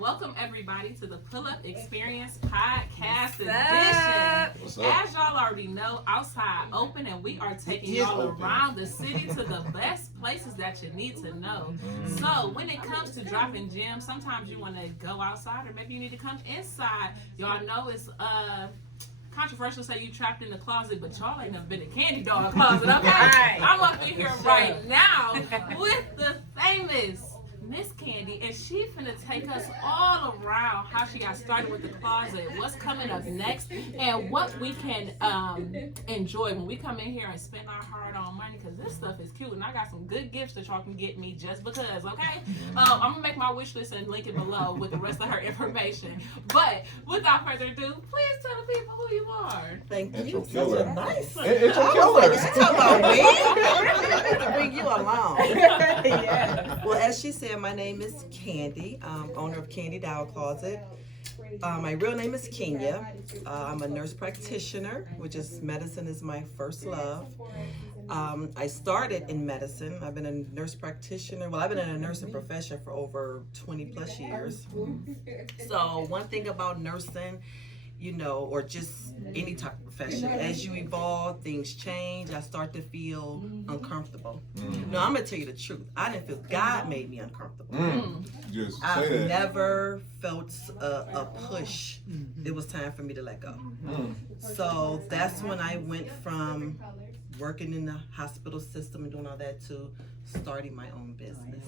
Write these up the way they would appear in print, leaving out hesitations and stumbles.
Welcome everybody to the Pull Up Experience Podcast Edition. What's up? As y'all already know, outside open and we are taking y'all around the city to the best places that you need to know. So when it comes to dropping gems, sometimes you want to go outside or maybe you need to come inside. Y'all know it's controversial to say you trapped in the closet, but y'all ain't never been in Kandy dog closet, okay? Right. I'm up in here right now with the famous Miss Kandy, and she finna take us all around how she got started with the closet, what's coming up next, and what we can enjoy when we come in here and spend our hard-earned money, because this stuff is cute, and I got some good gifts that y'all can get me just because, okay? I'm gonna make my wish list and link it below with the rest of her information. But without further ado, please tell the people who you are. Thank you. Intro Such killer. a nice. Intro killer. Talk about me. To bring you along. Yeah. Well, as she said, my name is Kandy. I'm owner of Kandy Doll Closet. My real name is Keenya. I'm a nurse practitioner, which is medicine is my first love. I started in medicine. I've been a nurse practitioner. Well, I've been in a nursing profession for over 20 plus years. So one thing about nursing, you know, or just any type of profession, as you evolve, things change. I start to feel uncomfortable. No, I'm gonna tell you the truth. I didn't feel God made me uncomfortable. Just say I've that. never felt a push. It was time for me to let go. So that's when I went from working in the hospital system and doing all that to starting my own business.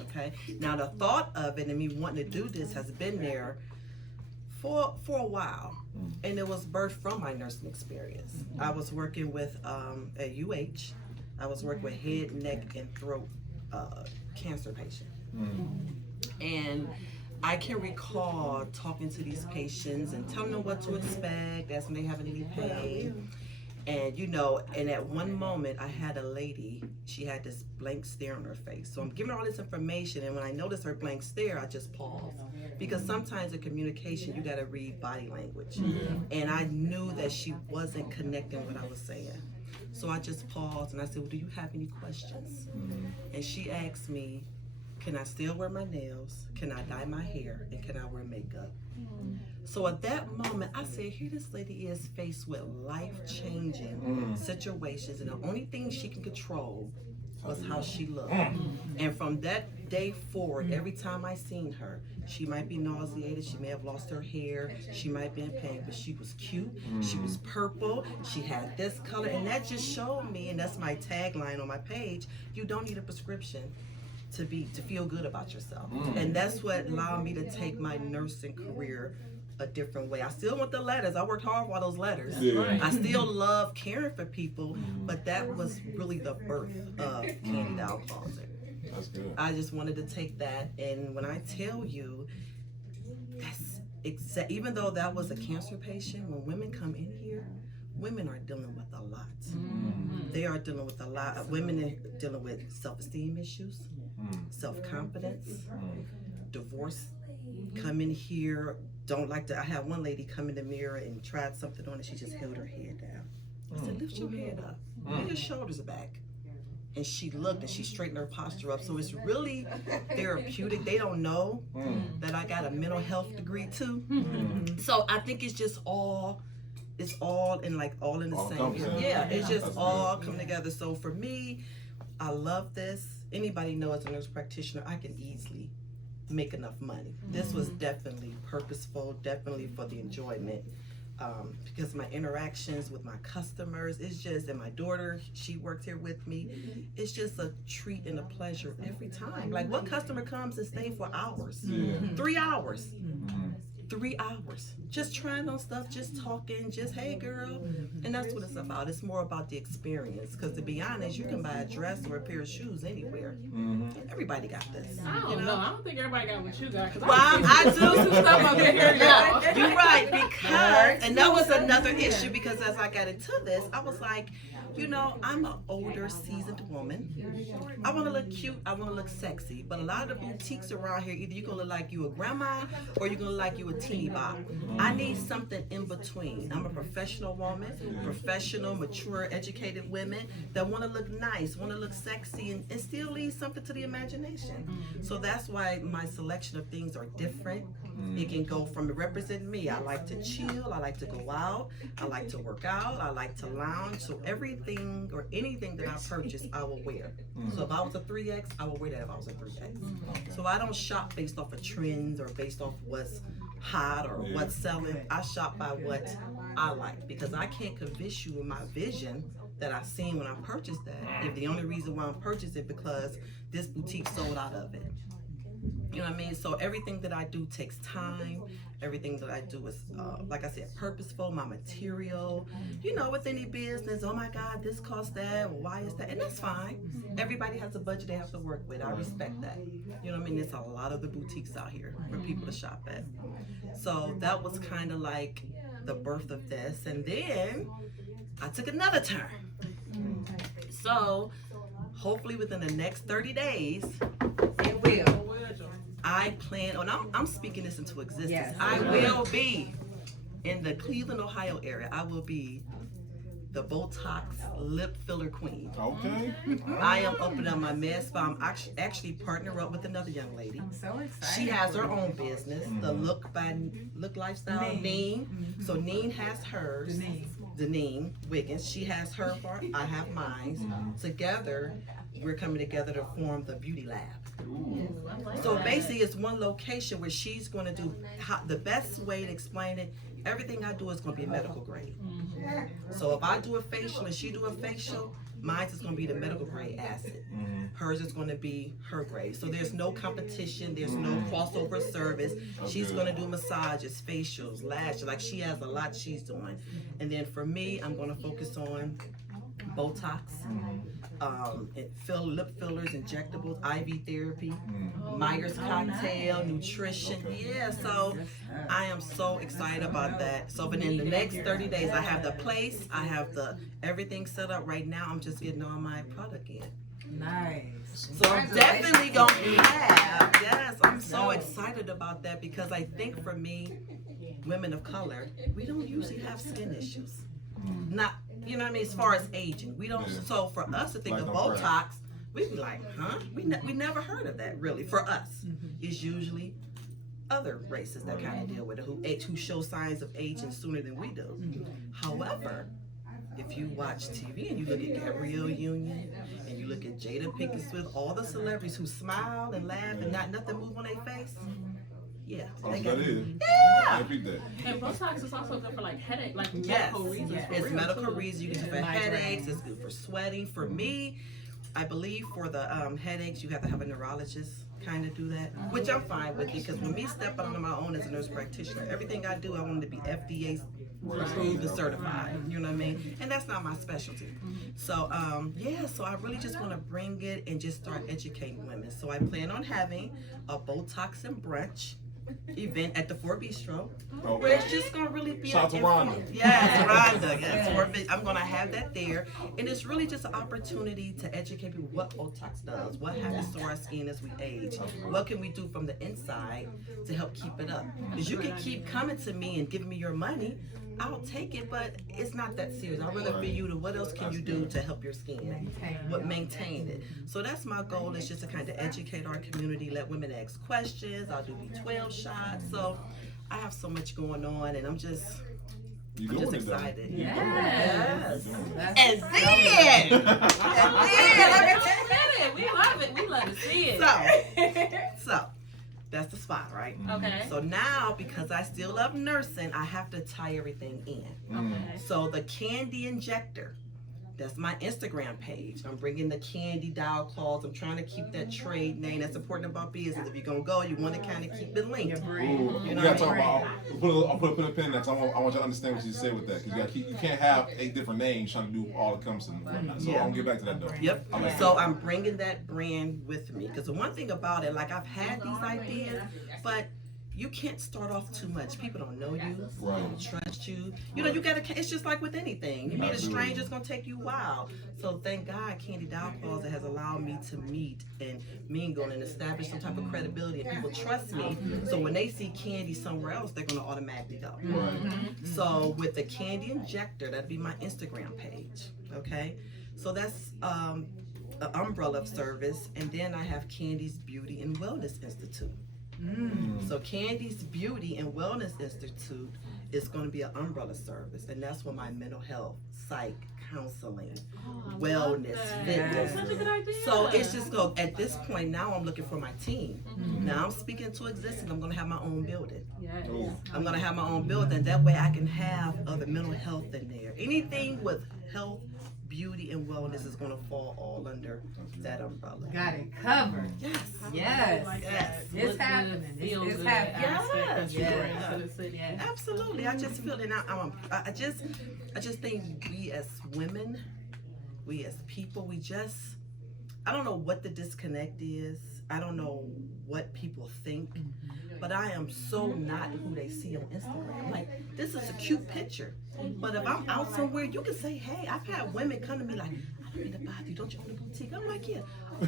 Okay. Now the thought of it and me wanting to do this has been there for a while, and it was birthed from my nursing experience. I was working with at UH. I was working with head, neck, and throat cancer patients, and I can recall talking to these patients and telling them what to expect, asking if they having any pain. And you know, and at one moment I had a lady, she had this blank stare on her face. So I'm giving her all this information, and when I noticed her blank stare, I just paused. Because sometimes in communication, you gotta read body language. And I knew that she wasn't connecting what I was saying. So I just paused and I said, well, do you have any questions? And she asked me, can I still wear my nails? Can I dye my hair? And can I wear makeup? So at that moment, I said, here this lady is faced with life-changing situations, and the only thing she can control was how she looked. And from that day forward, every time I seen her, she might be nauseated, she may have lost her hair, she might be in pain, but she was cute, she was purple, she had this color, and that just showed me, and that's my tagline on my page, you don't need a prescription to feel good about yourself. And that's what allowed me to take my nursing career a different way. I still want the letters. I worked hard for all those letters. I still love caring for people, but that was really the birth of Kandy Doll Closet. That's good. I just wanted to take that, and when I tell you, that's even though that was a cancer patient, when women come in here, women are dealing with a lot. They are dealing with a lot. Women are dealing with self-esteem issues, self-confidence, divorce. Come in here, don't like to. I had one lady come in the mirror and tried something on, and she just held her head down. I said, lift your head up, bring your shoulders back. And she looked and she straightened her posture up. So it's really therapeutic. They don't know that I got a mental health degree too. So I think it's just all in the same. Yeah, it's just all come together. So for me, I love this. Anybody know as a nurse practitioner, I can easily make enough money. This was definitely purposeful, definitely for the enjoyment. Because my interactions with my customers, it's just, and my daughter, she works here with me, it's just a treat and a pleasure every time. Like, what customer comes and stays for hours? 3 hours. 3 hours. Just trying on stuff, just talking, just, hey girl. And that's what it's about. It's more about the experience. Because to be honest, you can buy a dress or a pair of shoes anywhere. Everybody got this. I don't know. I don't think everybody got what you got. Well, I do some stuff up in here, y'all. You're right, because, and that was another issue, because as I got into this, I was like, you know, I'm an older, seasoned woman. I want to look cute, I want to look sexy, but a lot of the boutiques around here, either you're going to look like you a grandma, or you're going to look like you a teeny bop. I need something in between. I'm a professional woman, professional, mature, educated women that want to look nice, want to look sexy, and still leave something to the imagination. So that's why my selection of things are different. It can go from representing me. I like to chill, I like to go out, I like to work out, I like to lounge. So everything or anything that I purchase, I will wear. So if I was a 3X, I will wear that if I was a 3X. So I don't shop based off of trends or based off what's hot or what's selling. I shop by what I like, because I can't convince you in my vision that I seen when I purchased that if the only reason why I'm purchasing it because this boutique sold out of it. You know what I mean? So everything that I do takes time. Everything that I do is, like I said, purposeful. My material, you know, with any business, oh my God, this costs that, why is that? And that's fine. Everybody has a budget they have to work with. I respect that. You know what I mean? There's a lot of the boutiques out here for people to shop at. So that was kind of like the birth of this. And then I took another turn. So hopefully within the next 30 days, It will. I plan, and I'm speaking this into existence. Yes. I will be in the Cleveland, Ohio area. I will be the Botox lip filler queen. Okay. I am opening up my med spa. I'm actually partner up with another young lady. I'm so excited. She has her own business, the Look Lifestyle, Neen. So Neen has hers. Deneen Wiggins. She has her part. I have mine. Together, we're coming together to form the Beauty Lab. So basically, it's one location where she's going to do the best way to explain it. Everything I do is going to be medical grade. So if I do a facial and she do a facial, mine is going to be the medical grade acid. Hers is going to be her grade. So there's no competition. There's no crossover service. She's going to do massages, facials, lashes. Like she has a lot she's doing. And then for me, I'm going to focus on Botox, lip fillers, injectables, IV therapy, Myers cocktail, nutrition. Yeah, so I am so excited about that. So, but in the next 30 days, I have the place, I have the everything set up right now. I'm just getting all my product in. Nice. So I'm definitely gonna have. Yes, I'm so excited about that because I think for me, women of color, we don't usually have skin issues. Not. You know what I mean? As far as aging, we don't. So for us to think of Botox, we'd be like, huh? We never heard of that really. For us, it's usually other races that kind of deal with it, who show signs of aging sooner than we do. However, if you watch TV and you look at Gabrielle Union and you look at Jada Pinkett Smith, all the celebrities who smile and laugh and nothing move on their face. Yeah. Oh, so that is. Yeah. I repeat that. And Botox is also good for like headache, like Yes, medical reasons. yes. For it's real, medical too. reasons. You can do for headaches. It's good for sweating. For me, I believe for the headaches, you have to have a neurologist kind of do that, which I'm fine with because when me step out on my own as a nurse practitioner, everything I do, I want it to be FDA approved and certified. You know what I mean? And that's not my specialty. So yeah, so I really just want to bring it and just start educating women. So I plan on having a Botox and brunch event at the Four Bistro, where it's just gonna really be Shout out to Rhonda. Yes, Rhonda. Yes, I'm gonna have that there, and it's really just an opportunity to educate people what Botox does, what happens to our skin as we age, what can we do from the inside to help keep it up. Because you can keep coming to me and giving me your money, I'll take it, but it's not that serious. I'd rather for you to what else can you do to help your skin, what maintain it. So that's my goal, is just to kind of educate our community, let women ask questions. I'll do B12 shots. So I have so much going on, and I'm just excited. Yes. And then, We love it. We love to see it. so that's the spot, right? Okay. So now, because I still love nursing, I have to tie everything in. Okay. So the Kandy injector, that's my Instagram page. I'm bringing the Kandy dial calls. I'm trying to keep that trade name. That's important about business. If you're gonna go, you want to kind of keep it linked. Ooh, You you know gotta what I talk about. I'll put a pin in that. So I want you to understand what you said with that, because you can't have 8 different names trying to do all that comes in. So Yeah. I'm gonna get back to that though. Yep. I like So I'm bringing that brand with me, because the one thing about it, like I've had these ideas, but you can't start off too much. People don't know you, Right. don't trust you. You know, you gotta. It's just like with anything. You meet a Absolutely. stranger, it's gonna take you a while. So thank God, Kandy Doll Closet has allowed me to meet and mingle and establish some type of credibility, and people trust me. So when they see Kandy somewhere else, they're gonna automatically go. Right. So with the Kandy Injector, that'd be my Instagram page. Okay, so that's an umbrella of service, and then I have Kandy's Beauty and Wellness Institute. So Kandy's Beauty and Wellness Institute is going to be an umbrella service, and that's where my mental health, psych, counseling, wellness, fitness. Such a good idea. So it's just go at this point now. I'm looking for my team. Now I'm speaking to existence. I'm going to have my own building. Yes. Oh. I'm going to have my own building. That way I can have other mental health in there. Anything with health, beauty, and wellness is going to fall all under that umbrella. Got it covered. Yes. Yes. Yes. It's Look happening. good, feel It's good happening. aspect that you Yes. bring to the city. Yes. Absolutely. I just feel that I just think we as women, we as people, I don't know what the disconnect is. I don't know what people think, but I am so not who they see on Instagram. Like, this is a cute picture, but if I'm out somewhere, you can say, hey, I've had women come to me like, I don't mean to bother you, don't you own a boutique? I'm like, yeah.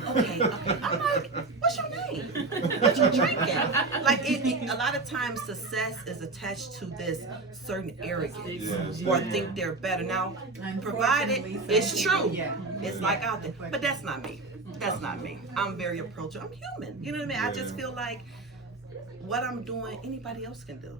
Okay. I'm like, what's your name? What you drinking? Like, a lot of times success is attached to this certain arrogance Yes. or think they're better. Now, provided it's true, Yeah. it's like out there, but that's not me. That's not me. I'm very approachable. I'm human. You know what I mean? I just feel like what I'm doing, anybody else can do.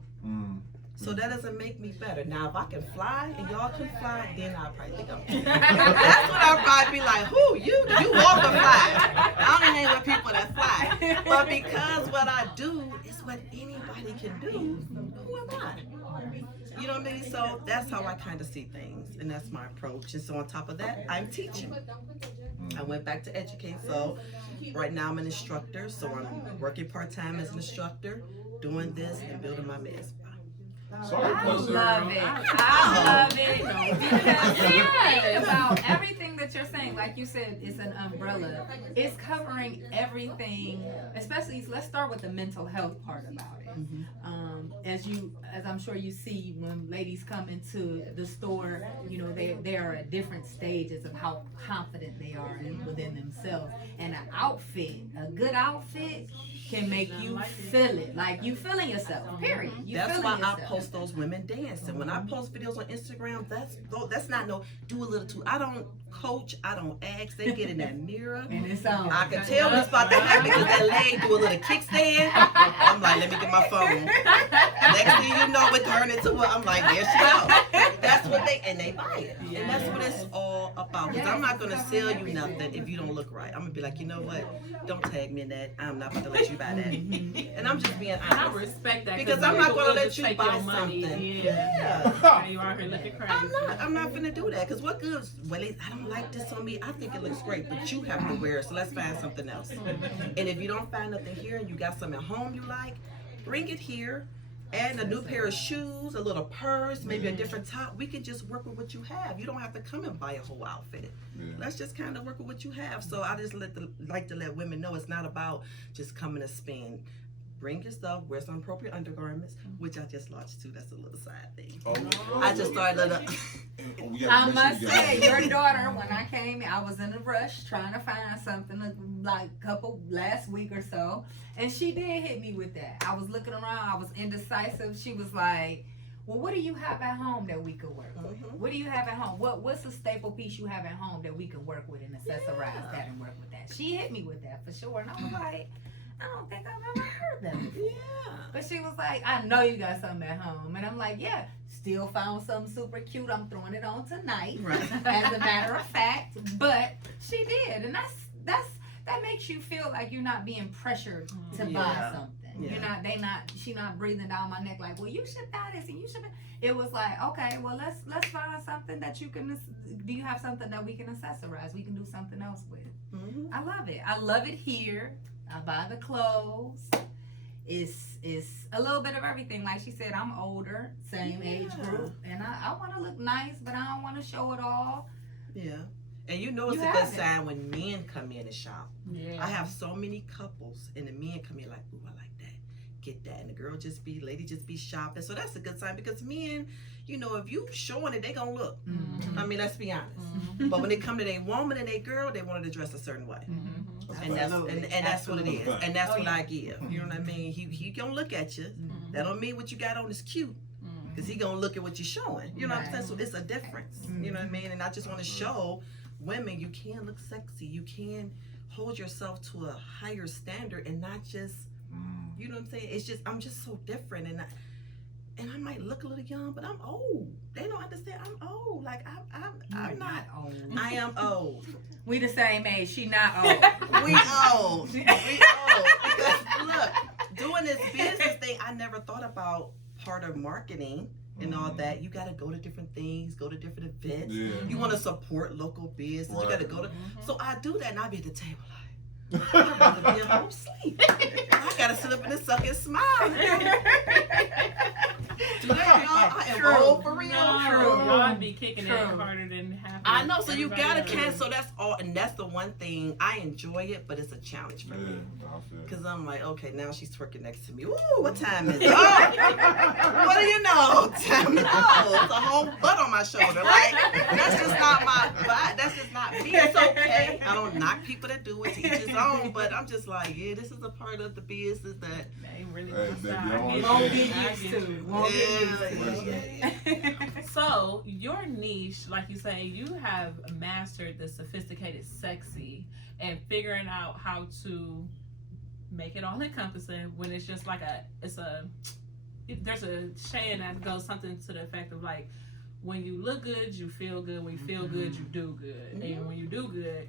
So that doesn't make me better. Now, if I can fly and y'all can fly, then I'll probably think I'm that's what I'll probably be like, who, you walk or fly? I only hang with people that fly. But because what I do is what anybody can do, who am I? You know what I mean? So that's how I kind of see things, and that's my approach. And so on top of that, I'm teaching. I went back to educate. So right now I'm an instructor. So I'm working part-time as an instructor, doing this and building my med spa. Sorry, I question. love it. I love it. Because thinking about everything that you're saying, like you said, it's an umbrella. It's covering everything, especially, let's start with the mental health part about it. As I'm sure you see when ladies come into the store, you know, they are at different stages of how confident they are within themselves. And an outfit, a good outfit, can make you feel it. Like you feeling yourself, period. You That's feeling why yourself. I post those women dancing. When I post videos on Instagram, that's not no do a little too. I don't coach, I don't ask. They get in that mirror. And it's on. I can tell when it's about to happen because that leg do a little kickstand. I'm like, let me get my phone. Next thing you know, it turned into what I'm like, there she go. That's what they buy it. And that's what it's all about. Because I'm not gonna sell you nothing if you don't look right. I'm gonna be like, you know what? Don't tag me in that. I'm not gonna let you buy that. And I'm just being And I honest. respect that Because I'm not people gonna will let just you take buy your money. something. Yeah. You out here looking crazy. I'm not gonna do that. Because what good? Well, I don't like this on me. I think it looks great, but you have to wear it. So let's find something else. And if you don't find nothing here and you got something at home you like, bring it here. Add a new pair of shoes, a little purse, maybe a different top. We can just work with what you have. You don't have to come and buy a whole outfit. Yeah. Let's just kind of work with what you have. So I just like to let women know it's not about just coming to spend. Bring your stuff, wear some appropriate undergarments, which I just launched too. That's a little side thing. Oh, I just started little. I must say, your daughter, when I came, I was in a rush trying to find something like last week or so, and she did hit me with that. I was looking around, I was indecisive. She was like, well, what do you have at home that we could work with? What do you have at home? What's a staple piece you have at home that we can work with and accessorize that and work with that? She hit me with that for sure, and I was like, I don't think I've ever heard that before. Yeah. But she was like, I know you got something at home. And I'm like, yeah, still found something super cute. I'm throwing it on tonight. Right. As a matter of fact. But she did. And that makes you feel like you're not being pressured to buy something. Yeah. She not breathing down my neck like, well, you should buy this and you should buy. It was like, okay, well, let's find something that you can, do you have something that we can accessorize? We can do something else with. I love it. I love it here. I buy the clothes. It's a little bit of everything. Like she said, I'm older, same age group, and I want to look nice, but I don't want to show it all. Yeah. And you know it's a good sign when men come in and shop. Yeah. I have so many couples and the men come in like, ooh, I like that. get that, and the girl lady just be shopping. So that's a good sign, because men, you know, if you showing it, they gonna look. I mean, let's be honest. But when they come to their woman and their girl, they want to dress a certain way. And that's what it is, and that's what I give. You know what I mean? He gonna look at you. That don't mean what you got on is cute, because he gonna look at what you're showing. You know what I'm saying? So it's a difference. You know what I mean? And I just want to show women you can look sexy. You can hold yourself to a higher standard and not just. You know what I'm saying? It's just I'm just so different, and I might look a little young, but I'm old. They don't understand. I'm old. Like I'm not old. I am old. We the same age. She not old. We old. We old. Because look, doing this business thing, I never thought about part of marketing and all that. You got to go to different things, go to different events. Yeah. You want to support local business. You got to go to. So I do that, and I be at the table like. I'd rather be at home sleep. I gotta sit up in the suck and smile. Do that, y'all? I am old for real. Y'all be kicking it harder than half. I know, so you gotta cancel. That's all, and that's the one thing I enjoy it, but it's a challenge for me. Because I'm like, okay, now she's twerking next to me. Ooh, what time is it? Oh, what do you know? Time it's a whole butt on my shoulder. Like that's just not my vibe. That's just not me. It's okay. I don't knock people that do it, to each his own, but I'm just like, yeah, this is a part of the business that they really won't get used to. So your niche, like you say, you have mastered the sophisticated sexy and figuring out how to make it all encompassing when it's just like there's a saying that goes something to the effect of like, when you look good, you feel good. When you feel good, you do good. And when you do good,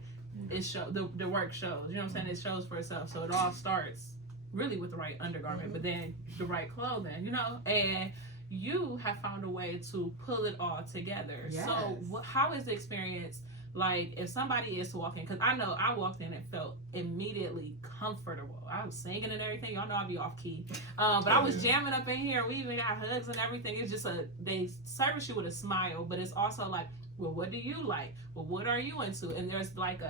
it shows, the work shows. You know what I'm saying? It shows for itself. So it all starts really with the right undergarment, but then the right clothing, you know? And you have found a way to pull it all together. Yes. So how is the experience like if somebody is walking? Because I know I walked in and felt immediately comfortable. I was singing and everything. Y'all know I'd be off key. But I was jamming up in here. We even got hugs and everything. It's just they service you with a smile, but it's also like, well, what do you like? Well, what are you into? And there's like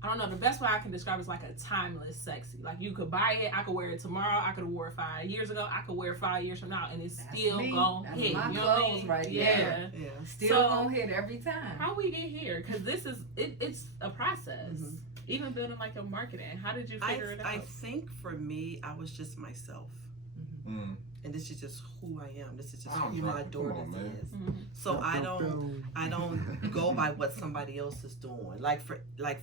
I don't know, the best way I can describe it is like a timeless sexy. Like you could buy it, I could wear it tomorrow, I could have wore it 5 years ago, I could wear it 5 years from now, and it's still gonna hit. My you know clothes what I mean? right there. yeah. Still gonna hit every time. How we get here? Because this is it's a process. Even building like your marketing. How did you figure it out? I think for me, I was just myself. And this is just who I am. This is just who my daughter is. So I don't go by what somebody else is doing. Like for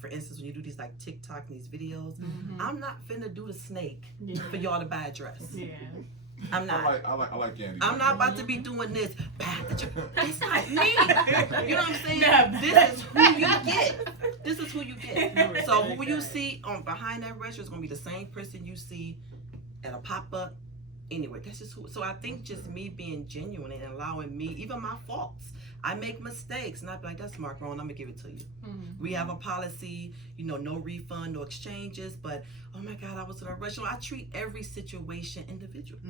instance, when you do these like TikTok and these videos, I'm not finna do the snake for y'all to buy a dress. I'm not. I like Kandy. I'm not about to be doing this. That's not me. You know what I'm saying? This is who you get. This is who you get. So who you see on behind that register is gonna be the same person you see at a pop-up. Anyway, that's just who. So I think just me being genuine and allowing me, even my faults. I make mistakes, and I be like, "That's Mark wrong. I'm gonna give it to you." We have a policy, you know, no refund, no exchanges. But oh my God, I was in a rush. So I treat every situation individual.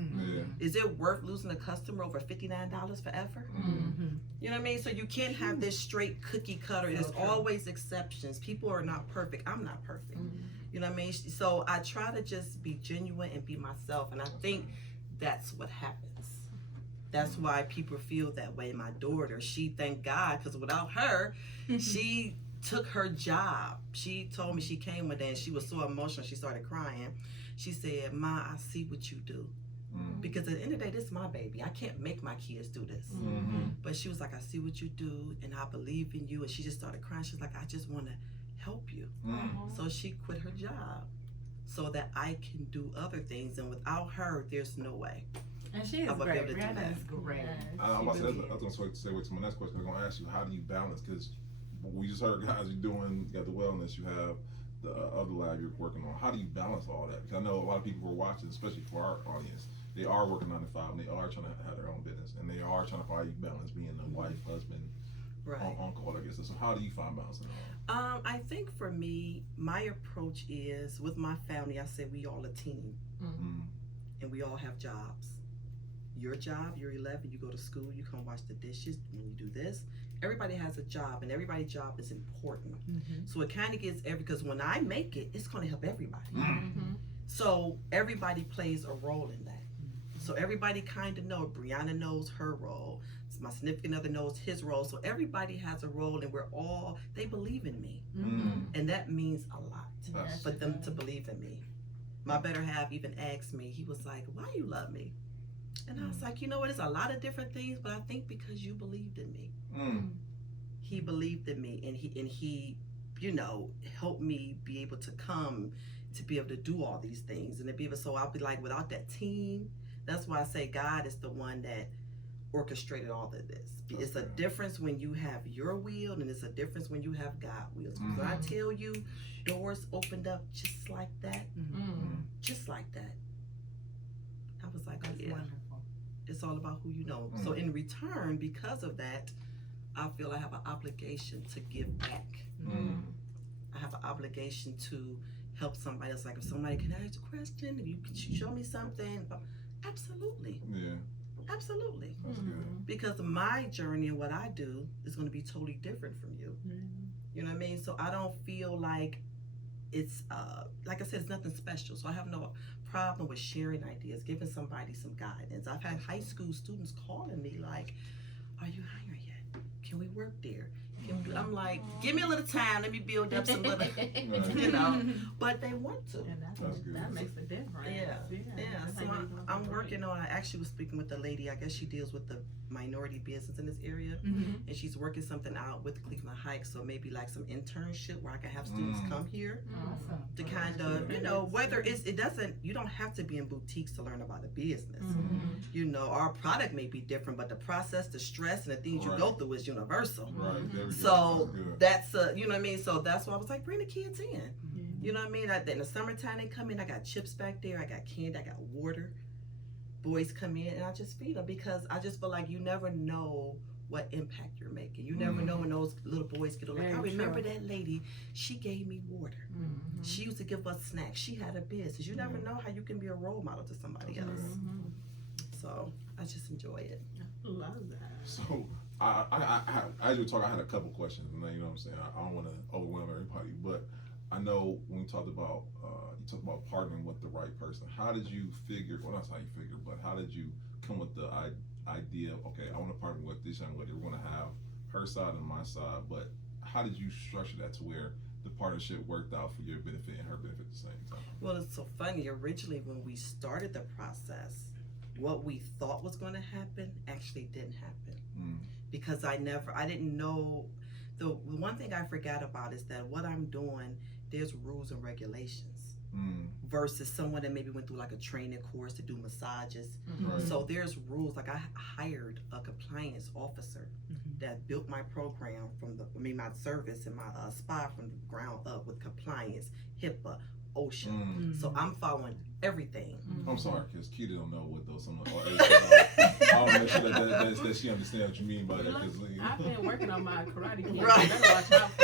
Is it worth losing a customer over $59 forever? You know what I mean? So you can't have this straight cookie cutter. There's always exceptions. People are not perfect. I'm not perfect. You know what I mean? So I try to just be genuine and be myself, and I think that's what happens. That's why people feel that way. My daughter, she, thank God, because without her, she took her job. She told me, she came one day and she was so emotional, she started crying. She said, "Ma, I see what you do." Because at the end of the day, this is my baby. I can't make my kids do this. But she was like, "I see what you do, and I believe in you." And she just started crying. She's like, "I just want to help you." So she quit her job so that I can do other things. And without her, there's no way. And she is great. Brianna is great. I was going to say to my next question. I'm going to ask you, how do you balance? Because we just heard guys you're doing, you got the wellness, you have the other lab you're working on. How do you balance all that? Because I know a lot of people who are watching, especially for our audience, they are working 9 to 5, and they are trying to have their own business, and they are trying to find balance being a wife, husband, on call, I guess. So how do you find balance in all? I think for me, my approach is with my family. I say we all a team, and we all have jobs. Your job, you're 11, you go to school, you come wash the dishes, when you do this. Everybody has a job, and everybody's job is important. So it kind of gets because when I make it, it's going to help everybody. So everybody plays a role in that. So everybody kind of know. Brianna knows her role. My significant other knows his role. So everybody has a role, and they believe in me. And that means a lot for them to believe in me. My better half even asked me, he was like, why you love me? And I was like, you know what, it's a lot of different things, but I think because you believed in me. He believed in me, and he, you know, helped me be able to come to be able to do all these things. And to be able, so I'll be like, without that team, that's why I say God is the one that orchestrated all of this. It's a difference when you have your will, and it's a difference when you have God's will. When I tell you, doors opened up just like that, just like that. I was like, oh yeah, wonderful. It's all about who you know. So in return, because of that, I feel I have an obligation to give back. I have an obligation to help somebody else. Like if somebody can ask a question, if you can show me something, absolutely. Yeah. Absolutely. Because my journey and what I do is going to be totally different from you. You know what I mean? So I don't feel like it's, like I said, it's nothing special. So I have no problem with sharing ideas, giving somebody some guidance. I've had high school students calling me like, are you hiring yet? Can we work there? I'm like, give me a little time, let me build up some little, you know, but they want to. And that makes a difference. Yeah. So I'm working on, I actually was speaking with a lady, I guess she deals with the minority business in this area, and she's working something out with Cleveland Heights, so maybe like some internship where I can have students come here to kind of, you know, whether you don't have to be in boutiques to learn about a business. You know, our product may be different, but the process, the stress, and the things you go through is universal. So that's, you know what I mean? So that's why I was like, bring the kids in. You know what I mean? In the summertime, they come in, I got chips back there, I got candy, I got water. Boys come in, and I just feed them because I just feel like you never know what impact you're making. You never know when those little boys get like, I remember that lady, she gave me water. She used to give us snacks. She had a business. You never know how you can be a role model to somebody else. So I just enjoy it. I love that. So as you were talking, I had a couple questions, and you know what I'm saying. I don't want to overwhelm everybody, but I know when we talked about you talked about partnering with the right person. How did you figure? Well, that's how you figure, but how did you come with the idea of, okay, I want to partner with this young lady. We're going to have her side and my side, but how did you structure that to where the partnership worked out for your benefit and her benefit at the same time? Well, it's so funny. Originally, when we started the process, what we thought was going to happen actually didn't happen. Because I didn't know. The one thing I forgot about is that what I'm doing, there's rules and regulations versus someone that maybe went through like a training course to do massages. So there's rules. Like I hired a compliance officer that built my program my service and my spa from the ground up with compliance, HIPAA, OSHA. So I'm following everything. I'm sorry, because Keita don't know what those some of I want to make sure that she understands what you mean by that. Cause, I've been working on my karate kid. Right.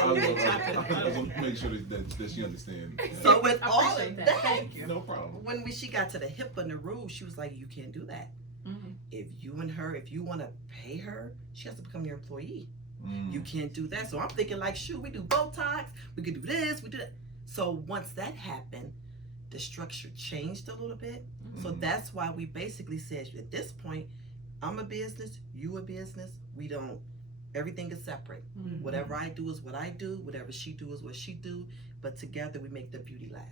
I want to make sure that she understands. So with all of that, thank you. No problem. When she got to the HIPAA and the rules, she was like, you can't do that. If you want to pay her, she has to become your employee. You can't do that. So I'm thinking like, shoot, we do Botox, we could do this, we do that. So once that happened, the structure changed a little bit. So that's why we basically said, at this point, I'm a business, you a business. Everything is separate. Whatever I do is what I do. Whatever she do is what she do. But together we make the beauty lab.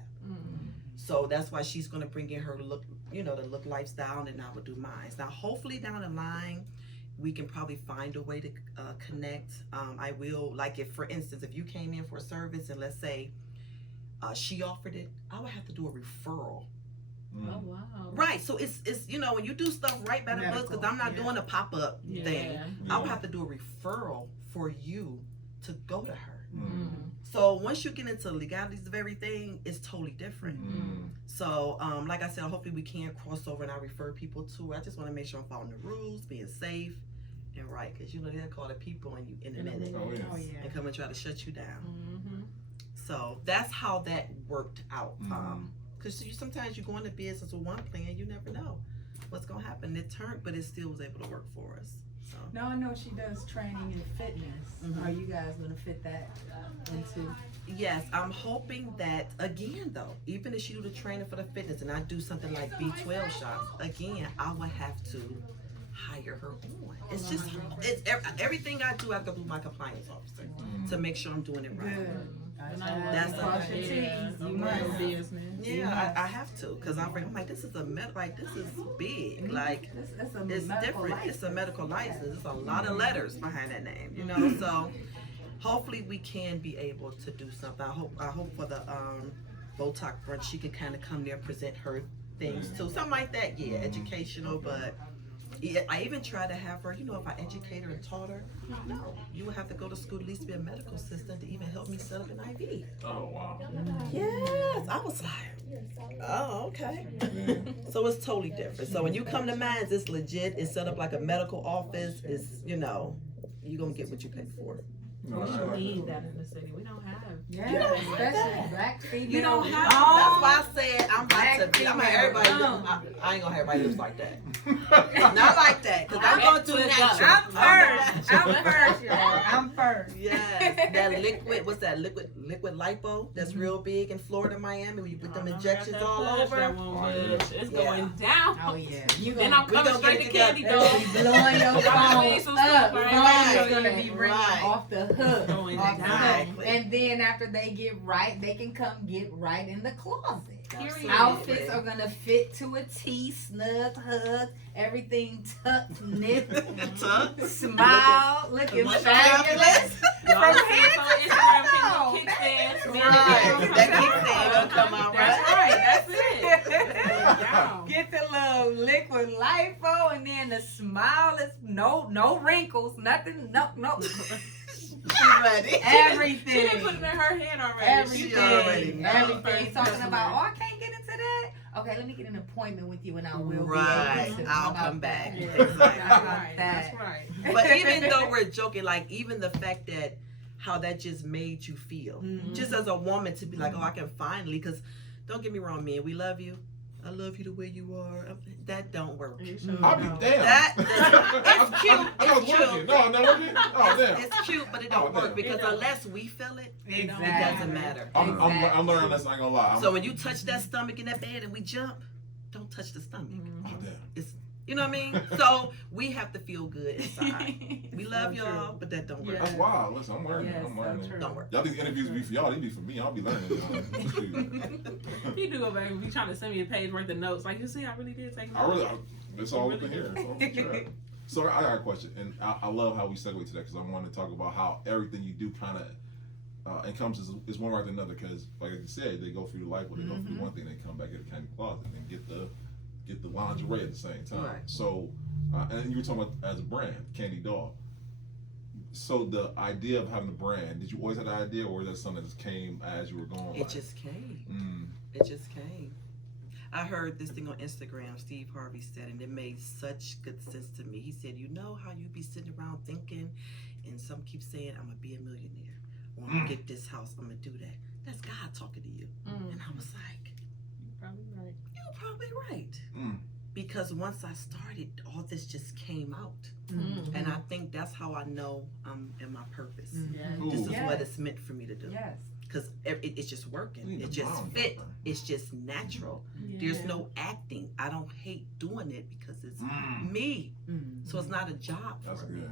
So that's why she's going to bring in her look, the look lifestyle, and I will do mine. Now, hopefully down the line, we can probably find a way to connect. I will, like if, for instance, if you came in for a service and let's say, she offered it, I would have to do a referral. Oh wow! Right, so it's when you do stuff right by the books, because I'm not doing a pop-up thing. I would have to do a referral for you to go to her. So once you get into legalities of everything, it's totally different. So like I said, hopefully we can cross over and I refer people to her. I just want to make sure I'm following the rules, being safe and right, because they'll call the people on you in a minute and come and try to shut you down. So that's how that worked out. Because sometimes you go into business with one plan, you never know what's going to happen. It turned, but it still was able to work for us. So No, I know she does training and fitness. Are you guys gonna fit that into? yes, I'm hoping that again though, even if she do the training for the fitness and I do something like B12 shots, again, I would have to hire her on. It's just everything I do, I have to go through my compliance officer to make sure I'm doing it right. Good. That's Cross your T's. You must. business. Yeah, I have to, cause I'm like, this is this is big, like It's a it's medical different. license. It's a medical license. It's a lot of letters behind that name, you know. So hopefully we can be able to do something. I hope for the Botox brunch she can kind of come there and present her things too, something like that. Yeah, educational, but. Yeah, I even tried to have her, if I educate her and taught her, no, you would have to go to school at least to be a medical assistant to even help me set up an IV. Oh wow. Yes, I was like, oh, okay. So it's totally different. So when you come to mine, it's legit. It's set up like a medical office. It's, you're going to get what you pay for. No, We I should like need that. that in the city. We don't have. Yeah, especially black female. You don't have Oh, That's why I said I'm about to. I'm everybody. I ain't gonna have everybody lips like that. Not like that, cause I'm gonna do natural. I'm first, y'all. I'm first. Yes, that liquid. What's that? Liquid lipo. That's real big in Florida, Miami. Where you put them injections all over. It's going down. Oh yeah. Then I'm coming straight to Candy, dog. Blowing your phone up. Right. Phone's gonna be ringing off the hook. Going Off the down. hook. And then after they get right, they can come get right in the closet. Absolutely. Outfits are gonna fit to a T, snug, hug, everything tucked, nipped, smile, looking fabulous. Y'all From see head us to on Instagram, toe. people kickstands. Right. That kickstand will come out right. That's right. That's it. Down. Get the little liquid lipo, and then the smile is no wrinkles, nothing, no. Ready. She Everything. didn't put it in her head already. Everything. knows. Everything. Talking about, I can't get into that. Okay, let me get an appointment with you and I will Right. be able to I'll talk come about back. that. That's Exactly. right. That. That's right. But even though we're joking, like even the fact that how that just made you feel, just as a woman to be like, oh, I can finally, because don't get me wrong, man, we love you. I love you the way you are. That don't work. I'll be damn. That it's cute. I was It's working. cute. No, not working. Oh damn. It's cute, but it Oh, don't damn. work because It don't. unless we feel it, it Exactly. doesn't matter. I'm learning this. I ain't gonna lie. So when you touch that stomach in that bed and we jump, don't touch the stomach. Oh damn. You know what I mean? So we have to feel good inside. We love So y'all, true. but that don't work. Yeah. That's wild. Listen, I'm learning. Yes, I'm so learning. true. Don't work. Y'all think the interviews be for y'all? They be for me. I'll be learning. You do it, baby. You trying to send me a page worth of notes. Like, you see, I really did take notes. It's all up in here. It's all up in here. So I got a question, and I love how we segue to that because I want to talk about how everything you do kind of encompasses is one right to another. Because like you said, they go through life, but they go through one thing, they come back at the Kandy closet and get the lingerie at the same time. Right. So, and you were talking about as a brand, Kandy Doll. So the idea of having a brand, did you always have the idea, or was that something that just came as you were going? It just came. Mm. It just came. I heard this thing on Instagram, Steve Harvey said, and it made such good sense to me. He said, you know how you be sitting around thinking, and some keep saying, I'm going to be a millionaire, or I'm going to get this house, I'm going to do that. That's God talking to you. And I was like, Probably right. you're probably right. Mm. Because once I started, all this just came out. And I think that's how I know I'm in my purpose. Yeah. This is Yes. what it's meant for me to do. Yes. Because it's just working. You need It a just brown fit. pepper. It's just natural. There's no acting. I don't hate doing it because it's me. So it's not a job That's for me. good.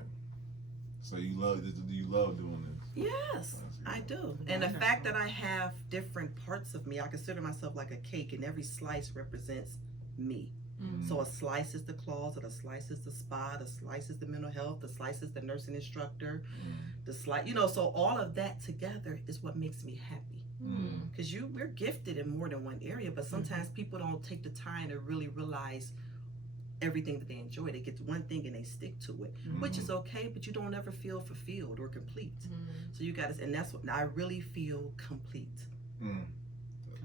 So you love this? Do you love doing this? Yes, I do. And the fact that I have different parts of me, I consider myself like a cake, and every slice represents me. So a slice is the closet, a slice is the spa, a slice is the mental health, a slice is the nursing instructor, the slice, so all of that together is what makes me happy. Because we're gifted in more than one area, but sometimes people don't take the time to really realize everything that they enjoy. They get one thing and they stick to it, which is okay, but you don't ever feel fulfilled or complete. So you got to, and that's what I really feel complete.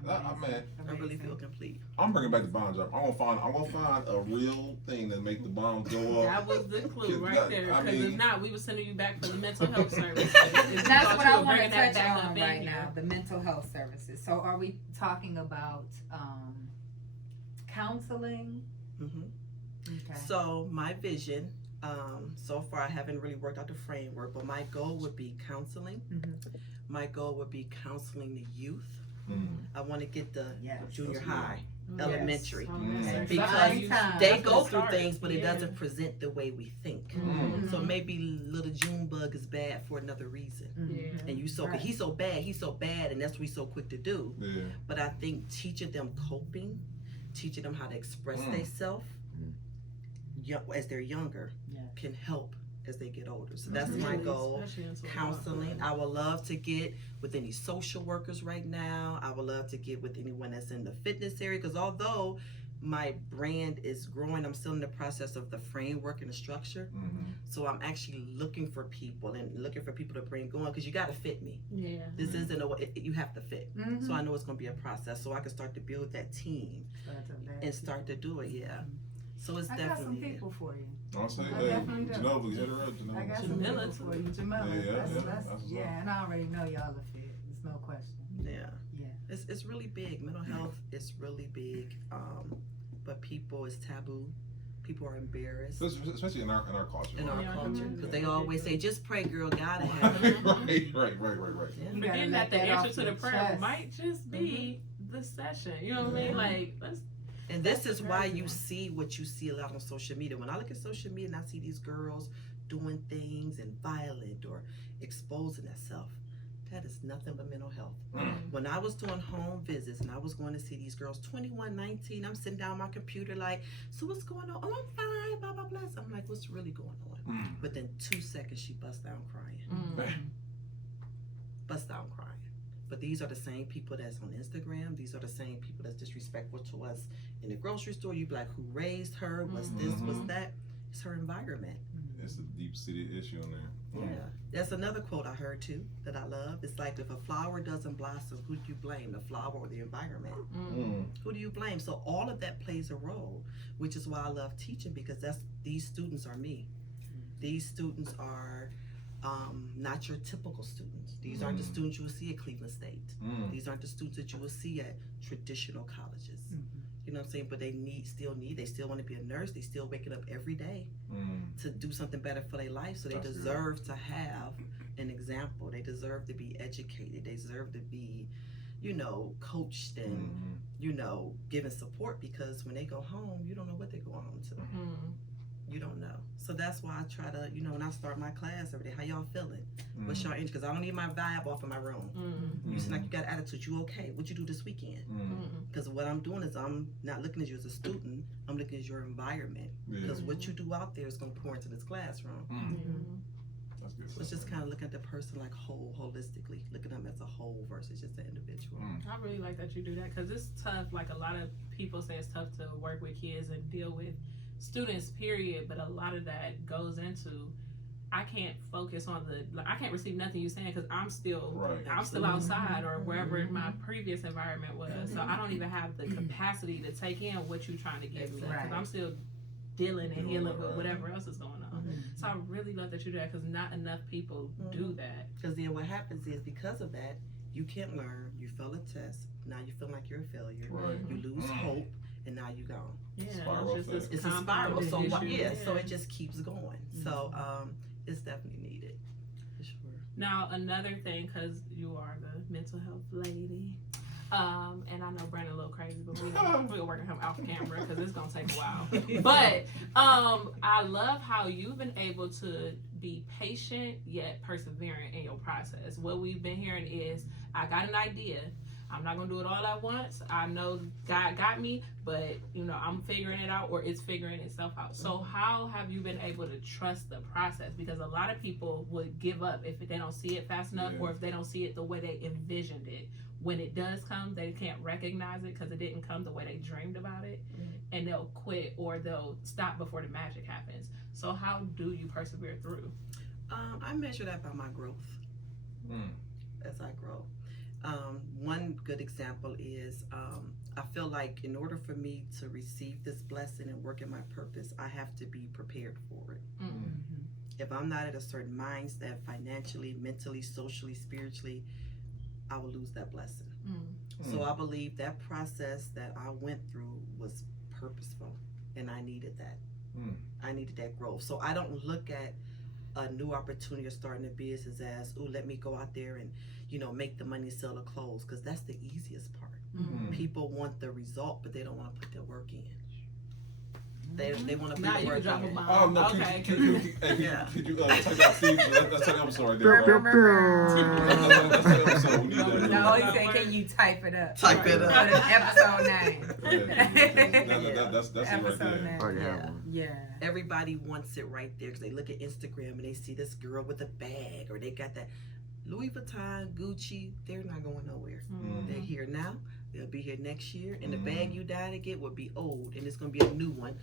I really feel complete. I'm bringing back the bomb drop. I'm gonna find a real thing that make the bombs go up. That was the clue right there. I Because mean- if not, we were sending you back for the mental health services. That's what I want to touch on right now, the mental health services. So are we talking about counseling? hmm Okay. So my vision, So far, I haven't really worked out the framework, but my goal would be counseling. My goal would be counseling the youth. I want to get the junior high, elementary, because they go through things, but it doesn't present the way we think. So maybe little June bug is bad for another reason, and he's so bad, and that's what he's so quick to do. But I think teaching them coping, teaching them how to express themselves as they're younger, can help as they get older. So that's my goal. Counseling. I would love to get with any social workers right now. I would love to get with anyone that's in the fitness area, because although my brand is growing, I'm still in the process of the framework and the structure. So I'm actually looking for people to bring going, because you got to fit me. This isn't you have to fit. So I know it's going to be a process, so I can start to build that team and start to do it. So it's definitely. I got some people for you. I'll say, I definitely do. Janelle, hit her up. I got some people for you. Jamila. Yeah, and I already know y'all are fit. There's no question. Yeah. It's really big. Mental health is really big. But people, it's taboo. People are embarrassed. Especially in our culture. In our culture, because they always say, "Just pray, girl, gotta have it." Right. Forgetting that the answer to the prayer might just be the session. You know what I mean? Like, let's. And this is why you see what you see a lot on social media. When I look at social media and I see these girls doing things and violent or exposing themselves, that is nothing but mental health. When I was doing home visits and I was going to see these girls, 21, 19, I'm sitting down on my computer like, so what's going on? Oh, I'm fine, blah, blah, blah. So I'm like, what's really going on? Within 2 seconds, she bust down crying. Bust down crying. But these are the same people that's on Instagram. These are the same people that's disrespectful to us in the grocery store. You be like, who raised her? What's this? What's that? It's her environment. It's a deep-seated issue in there. Yeah. That's another quote I heard too that I love. It's like, if a flower doesn't blossom, who do you blame? The flower or the environment? Who do you blame? So all of that plays a role, which is why I love teaching, because these students are me. These students are not your typical students. These aren't the students you will see at Cleveland State. These aren't the students that you will see at traditional colleges. You know what I'm saying? But they still want to be a nurse. They still waking up every day to do something better for their life. So they deserve to have an example. They deserve to be educated. They deserve to be, coached and, given support, because when they go home, you don't know what they go home to. You don't know. So that's why I try to, when I start my class every day, how y'all feeling? What's y'all interest? Because I don't need my vibe off of my room. You seem like you got attitude. You okay? What you do this weekend? Because what I'm doing is I'm not looking at you as a student. I'm looking at your environment. Because what you do out there is going to pour into this classroom. That's good. So it's just kind of looking at the person like holistically, looking at them as a whole versus just an individual. I really like that you do that, because it's tough. Like, a lot of people say it's tough to work with kids and deal with students, period, but a lot of that goes into, I can't focus on I can't receive nothing you're saying, because I'm still outside or wherever my previous environment was. So I don't even have the capacity to take in what you're trying to give me, because I'm still dealing and healing with whatever else is going on. So I really love that you do that, because not enough people do that. Because then what happens is, because of that, you can't learn, you fail a test, now you feel like you're a failure, you lose hope, and now you gone. It's a spiral. So so it just keeps going. So it's definitely needed, for sure. Now, another thing, because you are the mental health lady, and I know Brandon a little crazy, but we're working him off camera, because it's gonna take a while. But I love how you've been able to be patient yet perseverant in your process. What we've been hearing is, I got an idea, I'm not gonna do it all at once. I know God got me, but I'm figuring it out, or it's figuring itself out. So how have you been able to trust the process? Because a lot of people would give up if they don't see it fast enough, or if they don't see it the way they envisioned it. When it does come, they can't recognize it because it didn't come the way they dreamed about it, and they'll quit, or they'll stop before the magic happens. So how do you persevere through? I measure that by my growth. As I grow. One good example is, I feel like in order for me to receive this blessing and work in my purpose, I have to be prepared for it. If I'm not at a certain mindset, financially, mentally, socially, spiritually, I will lose that blessing. So I believe that process that I went through was purposeful, and I needed that. I needed that growth. So I don't look at a new opportunity or starting a business as, oh, let me go out there and, make the money, sell the clothes, because that's the easiest part. People want the result, but they don't want to put their work in. They want to put the work in. Oh no! Okay. Could you take that, Steve? That's the episode right there. That's the episode. We need that. No, he said, can you type it up? Type it up. Put an episode name. That's it right Episode there. name. Yeah. Everybody wants it right there because they look at Instagram and they see this girl with a bag, or they got that Louis Vuitton, Gucci. They're not going nowhere. They're here now. They'll be here next year, and the bag you die to get will be old, and it's gonna be a new one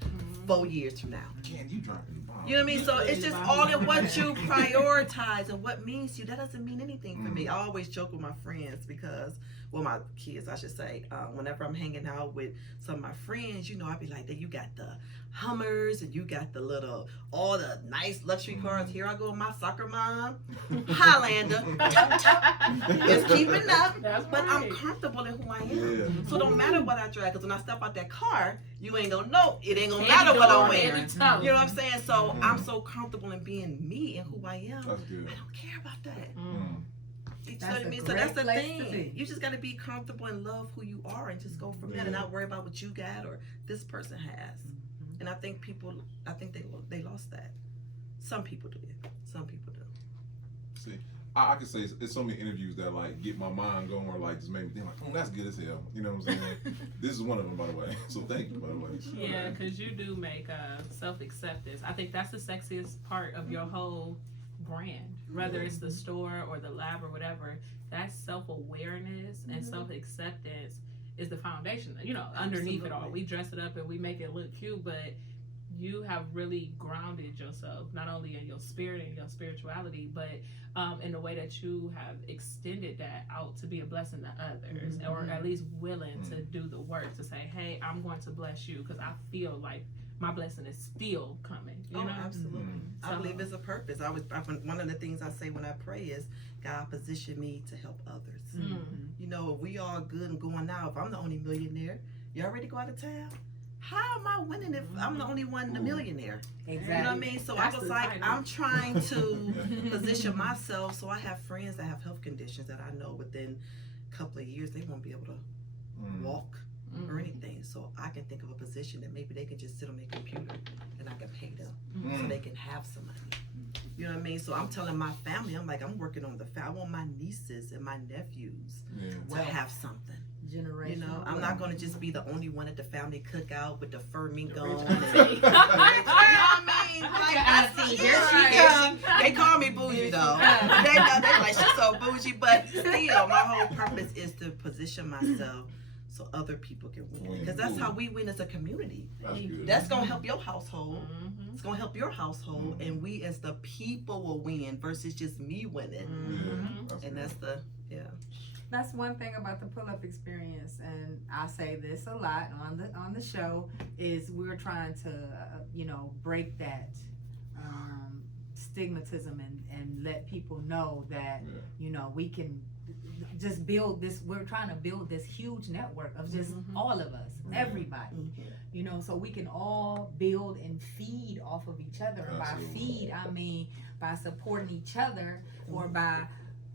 4 years from now. Can you dropping the bomb? You know what I mean? So it's just all in what you prioritize and what means to you. That doesn't mean anything for me. I always joke with my friends because, well, my kids, I should say, whenever I'm hanging out with some of my friends, I be like, you got the Hummers and you got all the nice luxury cars. Here I go with my soccer mom, Highlander, just keeping up. But I'm comfortable in who I am. Yeah. So it don't matter what I drive, because when I step out that car, you ain't gonna know. It ain't gonna matter what I'm wearing. You know what I'm saying? So I'm so comfortable in being me and who I am. That's good. I don't care about that. You know That's what I a mean? So that's the great place to thing. be. You just gotta be comfortable and love who you are, and just go from there, and not worry about what you got or this person has. And I think they lost that. Some people do. Some people do. See, I can say it's so many interviews that like get my mind going, or like just make me think like, oh, that's good as hell. You know what I'm saying? This is one of them, by the way. So thank you, by the way. Yeah, because you do make self-acceptance. I think that's the sexiest part of your whole brand, whether it's the store or the lab or whatever. That self-awareness and self-acceptance is the foundation, underneath it all. We dress it up and we make it look cute, but you have really grounded yourself, not only in your spirit and your spirituality, but in the way that you have extended that out to be a blessing to others, or at least willing to do the work to say, hey, I'm going to bless you because I feel like my blessing is still coming. You know? Absolutely. I believe it's a purpose. One of the things I say when I pray is, God position me to help others. If we all good and going out, if I'm the only millionaire, y'all ready to go out of town? How am I winning if I'm the only one, the millionaire? Exactly. You know what I mean? So I was like, I'm trying to position myself. So I have friends that have health conditions that I know within a couple of years they won't be able to walk or anything. So I can think of a position that maybe they can just sit on their computer and I can pay them so they can have some money. You know what I mean? So I'm telling my family, I'm like, I'm working on I want my nieces and my nephews to have something. Generational. I'm not going to just be the only one at the family cookout with the fur mink on. You know what I mean? Like, I see, here she is. They call me bougie, though. They like, she's so bougie. But still, my whole purpose is to position myself so other people can win. Because that's how we win as a community. That's going to help your household. It's going to help your household. And we as the people will win versus just me winning. And that's That's one thing about the pull-up experience, and I say this a lot on the show, is we're trying to break that stigmatism and let people know that we can just build this. We're trying to build this huge network of just all of us, everybody, so we can all build and feed off of each other. And by feed, I mean by supporting each other, or by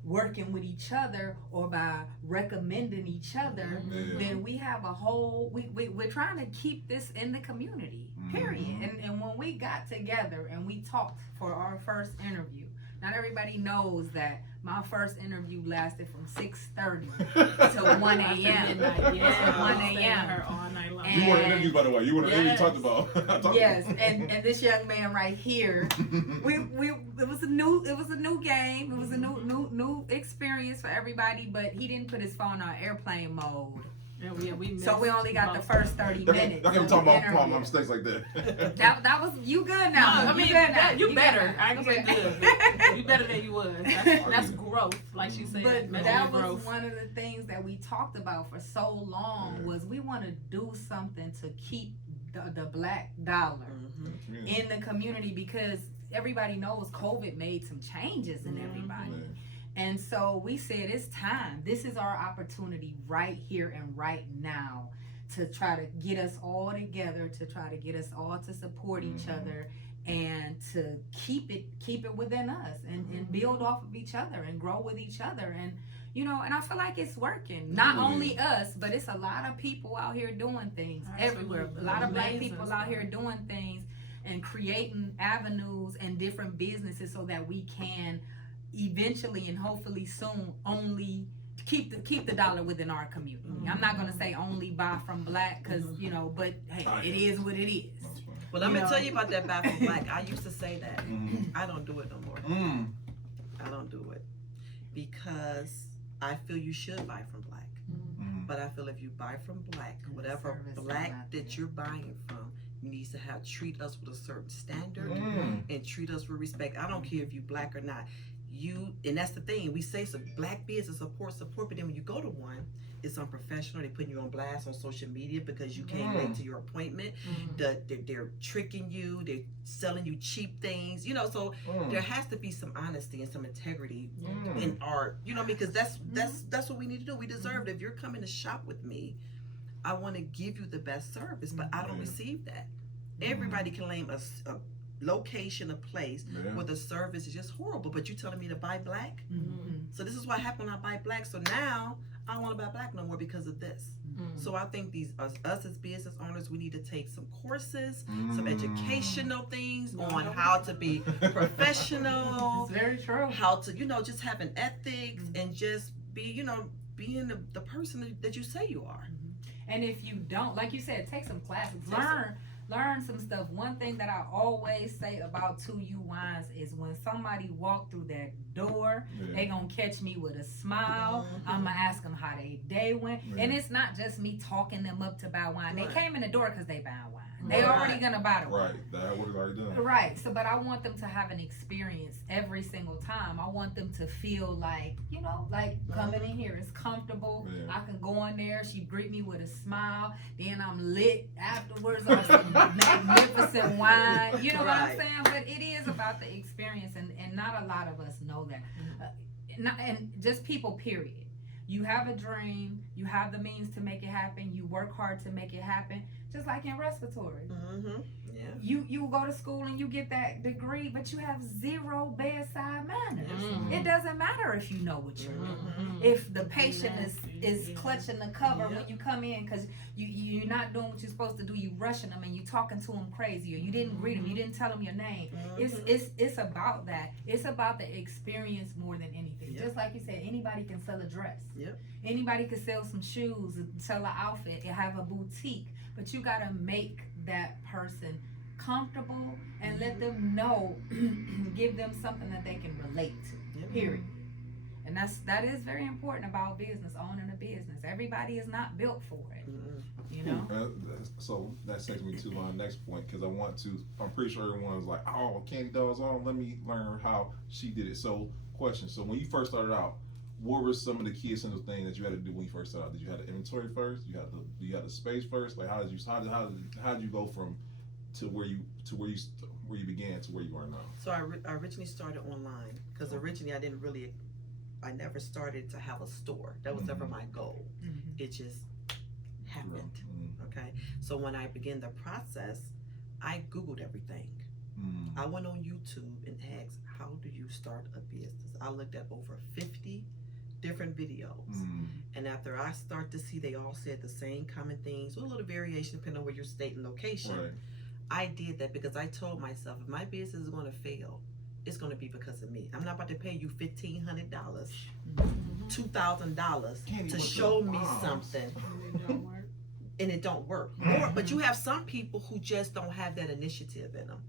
working with each other, or by recommending each other. Then we have a whole, we're trying to keep this in the community, period. And when we got together and we talked for our first interview, not everybody knows that my first interview lasted from 6:30 to 1 a.m. Yeah, 1 a.m. her all night long. You were interviewed, by the way. You were interviewed. You talked about. Yes, and this young man right here, it was a new game. It was a new experience for everybody. But he didn't put his phone on airplane mode. So we only got the first 30 minutes. I can't talk about my mistakes like that. That was you good now. No, I mean, you better. I ain't gonna say good. You better than you was. That's growth, like she said. But that was one of the things that we talked about for so long, was we want to do something to keep the black dollar in the community, because everybody knows COVID made some changes in everybody. And so we said, it's time. This is our opportunity right here and right now to try to get us all together, to try to get us all to support each other, and to keep it within us, and build off of each other and grow with each other. And and I feel like it's working. Not only us, but it's a lot of people out here doing things everywhere. A lot of Black people out here doing things and creating avenues and different businesses so that we can eventually and hopefully soon only keep the dollar within our community. I'm not gonna say only buy from Black, because but hey, it is what it is. Well, I'm gonna tell you about that buy from Black. I used to say that. I don't do it no more. I don't do it because I feel you should buy from Black. But I feel if you buy from Black, whatever Black that you're buying from needs to treat us with a certain standard and treat us with respect. I don't care if you Black or not. And that's the thing. We say so Black business support, but then when you go to one, it's unprofessional. They're putting you on blast on social media because you came late to your appointment. They're tricking you. They're selling you cheap things. So there has to be some honesty and some integrity in art. Because that's what we need to do. We deserve it. If you're coming to shop with me, I want to give you the best service, but I don't receive that. Everybody can name a location, a place where the service is just horrible, but you telling me to buy Black? So this is what happened when I buy Black. So now I don't want to buy Black no more because of this. So I think us as business owners, we need to take some courses, some educational things on how to be professional. It's very true. How to, just have an ethics and just be, being the person that you say you are. And if you don't, like you said, take some classes, learn some stuff. One thing that I always say about 2U Wines is when somebody walk through that door, they gonna catch me with a smile. I'm gonna ask them how their day went. And it's not just me talking them up to buy wine. They came in the door because they buying wine. They already gonna buy the wine. Right, that work is already done. Right, so but I want them to have an experience every single time. I want them to feel like, like coming in here is comfortable. I can go in there, she greet me with a smile, then I'm lit afterwards on some magnificent wine. You know what I'm saying? But it is about the experience, and not a lot of us know that. And just people, period. You have a dream, you have the means to make it happen, you work hard to make it happen, just like in respiratory. You go to school and you get that degree, but you have zero bedside manners. It doesn't matter if you know what you're doing. If the patient is clutching the cover when you come in because you're not doing what you're supposed to do, you rushing them and you talking to them crazy, or you didn't greet them, you didn't tell them your name. It's about that. It's about the experience more than anything. Just like you said, anybody can sell a dress. Anybody can sell some shoes, sell an outfit, and have a boutique. But you gotta make that person comfortable and let them know, give them something that they can relate to. Period. And that is very important about business, owning a business. Everybody is not built for it. So that takes me to my next point, because I'm pretty sure everyone's like, oh, Kandy does all, let me learn how she did it. So question, so when you first started out, what were some of the key essential things that you had to do when you first started out? Did you have the inventory first? You had the space first? Like how did you go from to where you began to where you are now? So I originally started online, because originally I never started to have a store. That was never my goal. It just happened. Okay. So when I began the process, I Googled everything. I went on YouTube and asked, how do you start a business? I looked at over 50 different videos. And after I start to see they all said the same common things with a little variation depending on where your state and location, I did that because I told myself, if my business is going to fail, it's going to be because of me. I'm not about to pay you $1,500, $2,000 to show me something and it don't work. But you have some people who just don't have that initiative in them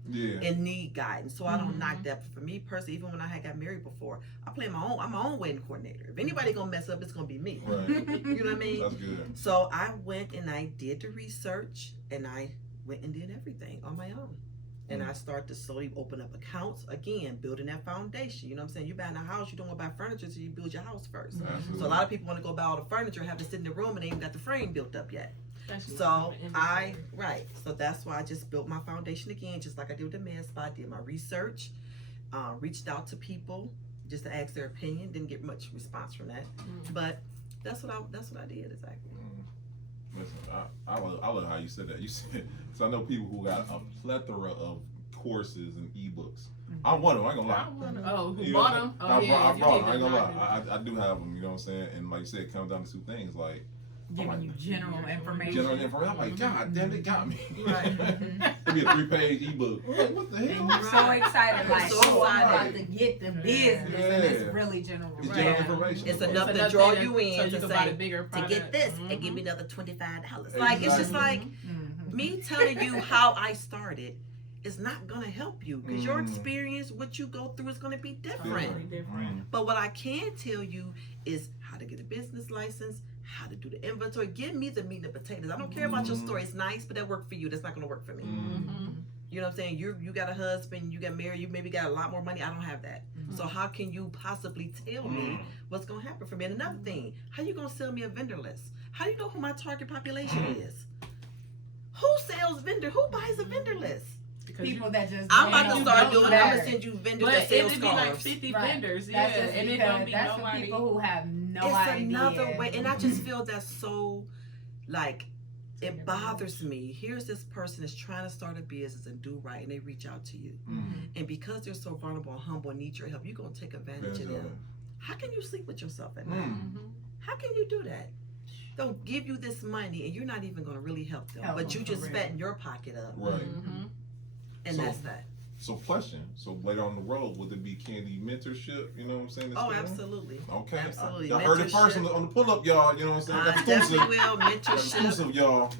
and need guidance. So I don't knock that. But for me personally, even when I had got married before, I play my own. I'm my own wedding coordinator. If anybody gonna mess up, it's gonna be me. Right. You know what I mean? That's good. So I went and I did the research, and I went and did everything on my own. And I started to slowly open up accounts, again, building that foundation. You know what I'm saying? You're buying a house, you don't want to buy furniture, so you build your house first. Absolutely. So a lot of people want to go buy all the furniture and have to sit in the room and they ain't got the frame built up yet. So so that's why I just built my foundation again, just like I did with the med spa. I did my research, reached out to people just to ask their opinion. Didn't get much response from that, but that's what I did exactly. Listen, I love how you said that. You said, so I know people who got a plethora of courses and ebooks. I'm one of them. I ain't gonna lie. Oh, who You bought know, them? Oh, I yeah. brought them. I ain't gonna lie. I do have them. You know what I'm saying? And like you said, it comes down to two things. Like Giving you general information. general information. I'm like, God damn, it got me. Right. It'd be a 3-page ebook. Like, what the hell? I'm so excited, like, So oh, I'm about excited. to get the business, and it's really general. It's Right. general information. It's Bro. enough to another draw thing you so in you to can buy say, the bigger to product. get this and give me another $25. Like, it's just Exactly. like, Mhm. me telling you how I started is not gonna help you because your Mm. experience, what you go through, is gonna be different. Totally different. But what I can tell you is how to get a business license, how to do the inventory. Give me the meat and potatoes. I don't care about your story. It's nice, but that worked for you. That's not gonna work for me. Mm-hmm. You know what I'm saying? You got a husband, you got married, you maybe got a lot more money. I don't have that. So how can you possibly tell me what's gonna happen for me? And another thing, how you gonna sell me a vendor list? How do you know who my target population is? Who sells vendor? Who buys a vendor list? People that just I'm don't about to know start no doing that. I'm better. gonna send you vendors But that sell it'd be like scarves. 50 Right. vendors, yeah, That's just and it because don't be that's for nobody. people who have no It's idea. another way, and I just feel that's so, like, it bothers me. Here's this person that's trying to start a business and do right, and they reach out to you, and because they're so vulnerable and humble and need your help, you're gonna take advantage of them. How can you sleep with yourself at night? Mm-hmm. How can you do that? They'll give you this money, and you're not even gonna really help them, Help but them you for just real. fatting your pocket up, Right. Mm-hmm. and So- that's that. So question. So later on the road, would it be Kandy mentorship? You know what I'm saying? Oh, This thing? absolutely. Okay. Absolutely. Y'all heard it first Mentorship. on the pull up, y'all. You know what I'm saying? I That's definitely exclusive. will. That's Mentorship. exclusive, y'all.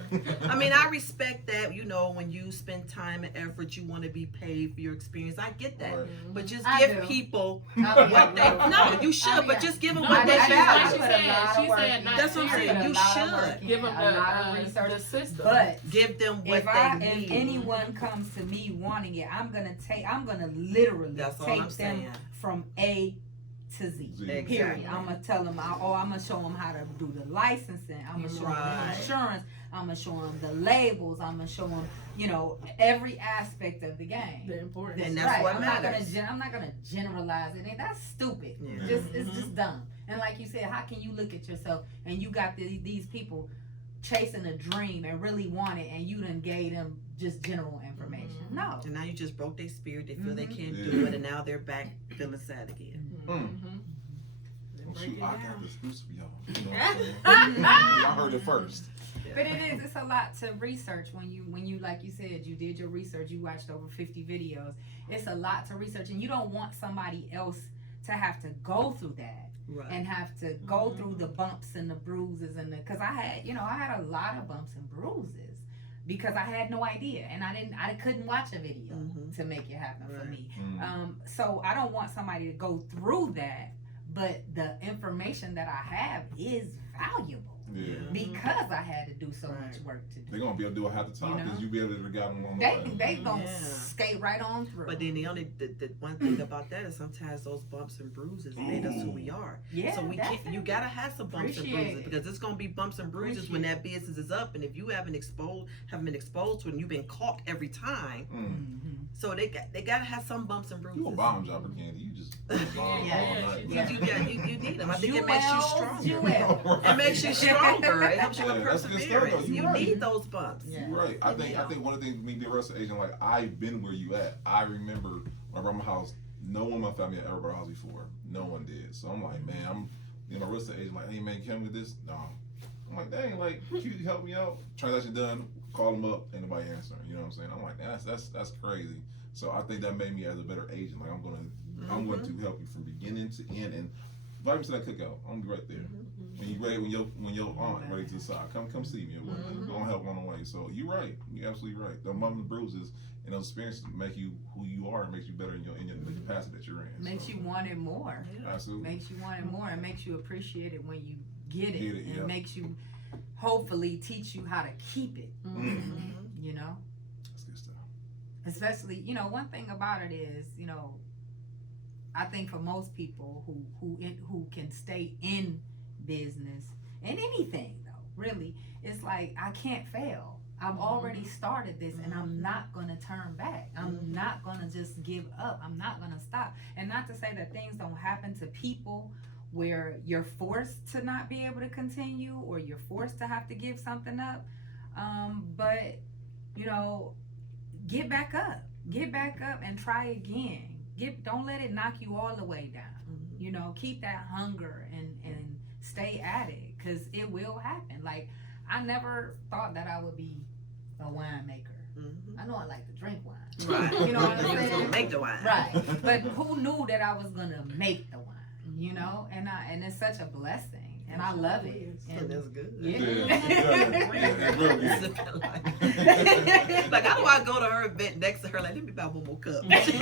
I mean, I respect that. You know, when you spend time and effort, you want to be paid for your experience. I get that. Right. But just I give do. people I'll be what they. real. No, you should. I'll be But just give them No, what I they but did- like value. she put a said, lot of she work said in. not That's what I'm I saying. put a You lot of should. work in, give them a lot of the research. system. But Give them what if they need. anyone comes to me wanting it, I'm gonna literally That's all take I'm them saying. from A to Z. Z. Period. Exactly. I'm gonna tell them, I'm gonna show them how to do the licensing. I'm gonna show them Right. the insurance. I'm gonna show them the labels. I'm gonna show them, every aspect of the game. The important. And that's right. what I'm matters. I'm not gonna generalize it. And that's stupid. Yeah. It's just dumb. And like you said, how can you look at yourself and you got these people chasing a dream and really want it, and you done gave them just general information? No. And now you just broke their spirit. They feel they can't Yeah. do it, and now they're back feeling sad again. Mm-hmm. Well, shoot, I got the exclusive, y'all. You know what I'm saying? I heard it first. But it's a lot to research when you like you said, you did your research, you watched over 50 videos. It's a lot to research, and you don't want somebody else to have to go through that Right. and have to go through the bumps and the bruises because I had a lot of bumps and bruises because I had no idea, and I couldn't watch a video to make it happen for Right. me. Mm. So I don't want somebody to go through that, but the information that I have is valuable. Yeah. Because I had to do so Right. much work to do. They're gonna be able to do it half the time You know? because you be able to get them on the They gonna Yeah. skate right on through. But then the one thing about that is sometimes those bumps and bruises made us who we are. yeah, So we can't. You definitely. gotta have some bumps and Appreciate bruises it. because it's gonna be bumps and bruises when that business is up. And if you haven't been exposed to it, and you've been caught every time. Mm. So they gotta have some bumps and bruises. You a bomb dropper, Kandy. You just bomb Yeah, all yeah, night. You need them. I think it makes you stronger. Jewel. It makes you stronger. It helps you Yeah, with that's good stuff, though. perseverance. You You right. need those bumps. Yeah. You're right. I think one of the things me being a real estate agent, like I've been where you at. I remember when I bought my house, no one in my family had ever bought a house before. No one did. So I'm like, man, I'm a real estate agent, like, hey man, can we do this? No. I'm like, dang, like, can you help me out? Transaction done, call them up, ain't nobody answering. You know what I'm saying? I'm like, that's crazy. So I think that made me as a better agent. Like I'm going to help you from beginning to end, and invite me to that cookout. I'm gonna be right there. When you ready, when your aunt ready to decide, come see me. We're gonna help on the way. So you're right. You're absolutely right. The bumps and bruises and those experiences make you who you are and makes you better in the capacity that you're in. Makes So, you want it more. absolutely. Makes you want it more, and makes you appreciate it when you get it. Get it, and yeah. makes you hopefully teach you how to keep it. Mm. You know. That's good stuff. Especially, one thing about it is, I think for most people who can stay in business and anything though, really, it's like I can't fail. I've already started this, and I'm not gonna turn back. I'm not gonna just give up. I'm not gonna stop. And not to say that things don't happen to people where you're forced to not be able to continue, or you're forced to have to give something up. But you know, get back up and try again. Don't let it knock you all the way down. You know, keep that hunger and stay at it, because it will happen. Like, I never thought that I would be a winemaker. I know I like to drink wine. Right. You know what I'm You was saying? gonna make the wine. Right. But who knew that I was gonna make the wine? You know, and it's such a blessing. And I love it. So And that's good. yeah. Real good. Like, how do I go to her event next to her? Like, let me buy one more cup. Let me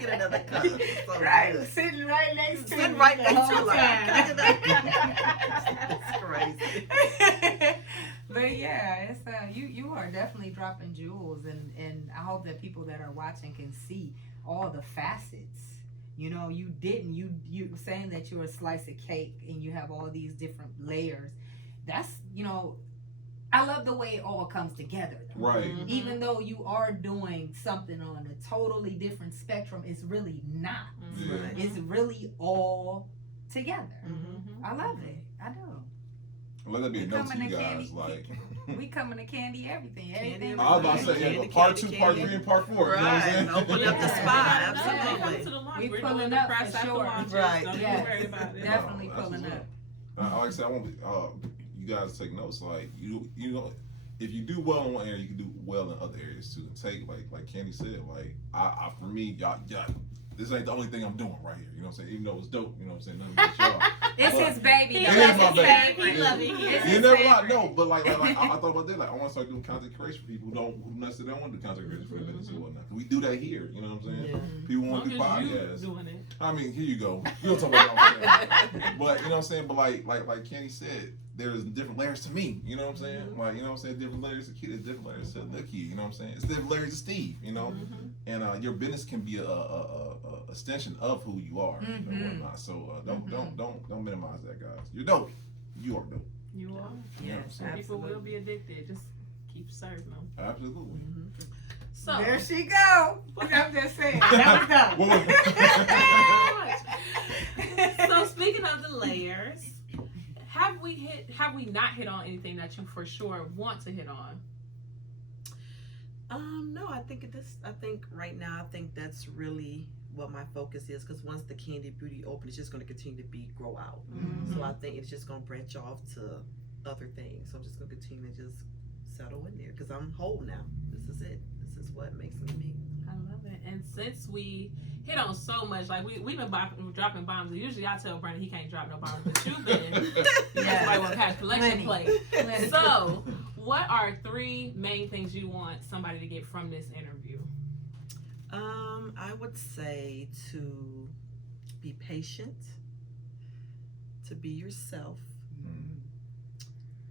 get another cup. So Right, good. sitting right next to Sitting me right the next to whole her. Like, time. it's crazy. But yeah, it's you are definitely dropping jewels, and I hope that people that are watching can see all the facets. You know, you saying that you're a slice of cake and you have all these different layers. That's, you know, I love the way it all comes together, though. Right. Even though you are doing something on a totally different spectrum, it's really not. Yeah. It's really all together. I love it. I do. Let that be a We note to coming you to guys. Candy. Like, We coming to Candy everything. Everything. I was about to say, yeah, Candy, but part candy, 2, part candy. 3, and part 4. Right. You know what I'm saying? Open up the spot. Come Absolutely. to the launch. We We're pulling doing the up press for after sure. launches. Right. Don't Yeah. you worry about it. Definitely No, pulling that's up. what's Like I said, I want you guys to take notes. Like, you know, if you do well in one area, you can do well in other areas too. Take like Kandy said, like I for me, y'all, this ain't the only thing I'm doing right here. You know what I'm saying? Even though it's dope, you know what I'm saying? Nothing against y'all. It's But his baby. He though. It is That's my his baby. favorite. He love it. It's You his never favorite. know, but like I thought about that. Like, I want to start doing content creation for people who necessarily don't want to do content creation for the business or whatnot. We do that here. You know what I'm saying? Yeah. People want to do As long as you podcasts. doing it. I mean, here you go. We'll talk about that. But you know what I'm saying? But like Kandy said, there's different layers to me. You know what I'm saying? Like, you know what I'm saying? Different layers to Keeyan, there's different layers to Nikki. You know what I'm saying? It's different layers to Steve. You know, and your business can be a extension of who you are and whatnot. So don't minimize that, guys. You're dope. You are dope. You are. Yes, People absolutely. will be addicted. Just keep serving them. Absolutely. So There she go. I'm just saying. That was done. So speaking of the layers, have we not hit on anything that you for sure want to hit on? No, I think right now, I think that's really what my focus is, because once the Kandy Beauty open, it's just going to continue to grow out. So I think it's just going to branch off to other things. So I'm just going to continue to just settle in there, because I'm whole now. This is it. This is what makes me me. I love it. And since we hit on so much, like we've been dropping bombs. Usually I tell Brandon he can't drop no bombs, but you've been. That's why we'll have collection plate. So, what are 3 main things you want somebody to get from this interview? I would say to be patient, to be yourself,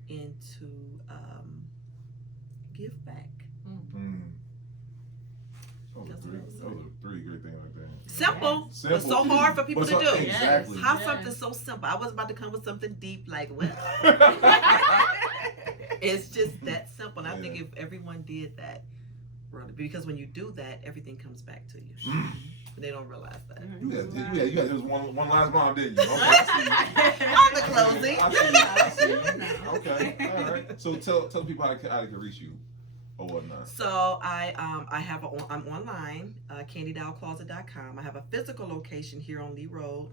and to give back. Those are 3 great things like that. Simple, Simple. but so hard for people But so- to do. Exactly. How Yes. something so simple? I was about to come with something deep, like, well, it's just that simple. And I think if everyone did that, really, because when you do that, everything comes back to you. They don't realize that. You had just one last bomb, didn't you? Okay, I On the closing. I see you. Okay, all right. So tell people how they can reach you or whatnot. So I'm online, CandyDollCloset.com. I have a physical location here on Lee Road,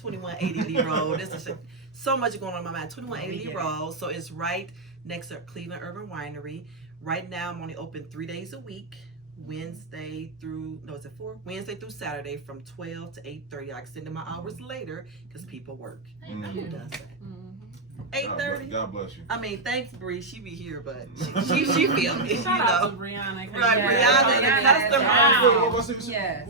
2180 Lee Road. This is so much going on in my mind. 2180 Lee Road. So it's right next to Cleveland Urban Winery. Right now, I'm only open 3 days a week. Wednesday through Saturday from 12 to 8:30. I extended my hours later because people work. Who does that? 8:30. God bless you. I mean, thanks, Bree. She be here, but she feel me. Shout out to Brianna. Right, Brianna, the customer. Yes.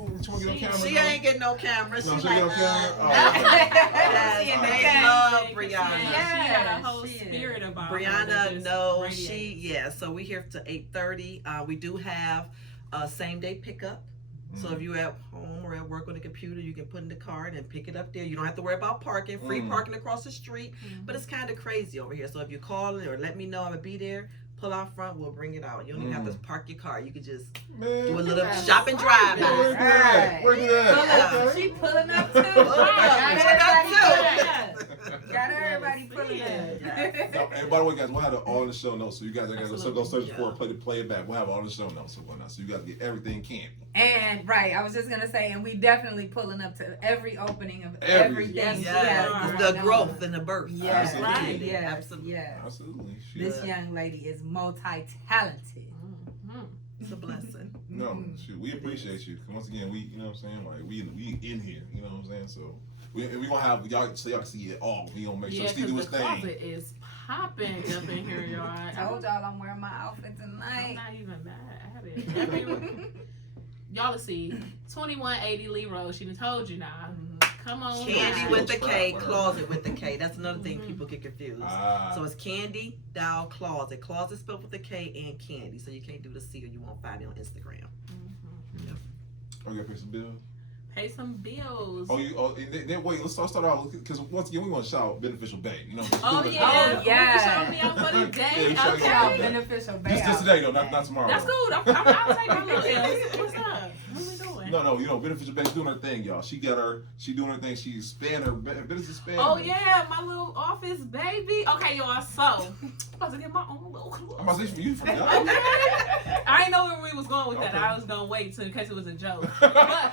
She ain't getting no camera. She No, she like, ain't on camera? Oh, yes, She in the they camera. love She Brianna. got a whole She is. spirit about her. Brianna, that just no, radiates. so we here to 8:30. We do have same day pickup. So if you're at home or at work on the computer, you can put in the cart and pick it up there. You don't have to worry about parking, free parking across the street. But it's kind of crazy over here. So if you call or let me know I'm gonna be there, pull out front, we'll bring it out. You don't even have to park your car. You could just Man, do a little that's shop and drive by. Where that? Where that? Look, she pulling up too. Got everybody pulling up. No, and by the way, guys, we'll have it all in the show notes. So you guys are gonna go search for it, play it back. We'll have it all in the show notes and whatnot. So you guys get everything Candy. And right, I was just gonna say, and we definitely pulling up to every opening of Everything. everything. Yeah, she the has growth going and the birth. Yes, Absolutely. right. Yes, Absolutely. yes. Absolutely. This young lady is multi-talented. It's a blessing. No, shoot, we appreciate you. Once again, we, you know what I'm saying, like we in here, you know what I'm saying. So we gonna have y'all so y'all can see it all. We gonna make sure Steve do his the thing. closet is popping up in here, y'all. I told y'all I'm wearing my outfit I'm tonight. not even mad at it. Y'all will see 2180 Lee Road. She done told you now. Come on. Candy now. with the K, closet with the K. That's another thing people get confused. Ah. So it's Candy, Dow, Closet. Closet spelled with a K and Candy. So you can't do the C or you won't find it on Instagram. Oh, you gotta pay some bills. Pay some bills. Oh, you. Oh, then wait. Let's start out because once again we want to shout out Beneficial Bay. You know. Oh doing yeah. Oh, yeah. Show me out for the day. Yeah, you show me Okay. out. Beneficial Just today though, not tomorrow. That's though. cool. I'll take my little L's. What's up? What we doing? No, you know, Beneficial Bay's doing her thing, y'all. She doing her thing. She expand her business expand. Oh yeah, my little office baby. Okay, y'all. So I'm about to get my own little club. I'm about to say for you from y'all. I didn't know where we was going with that. Okay. I was gonna wait in case it was a joke. But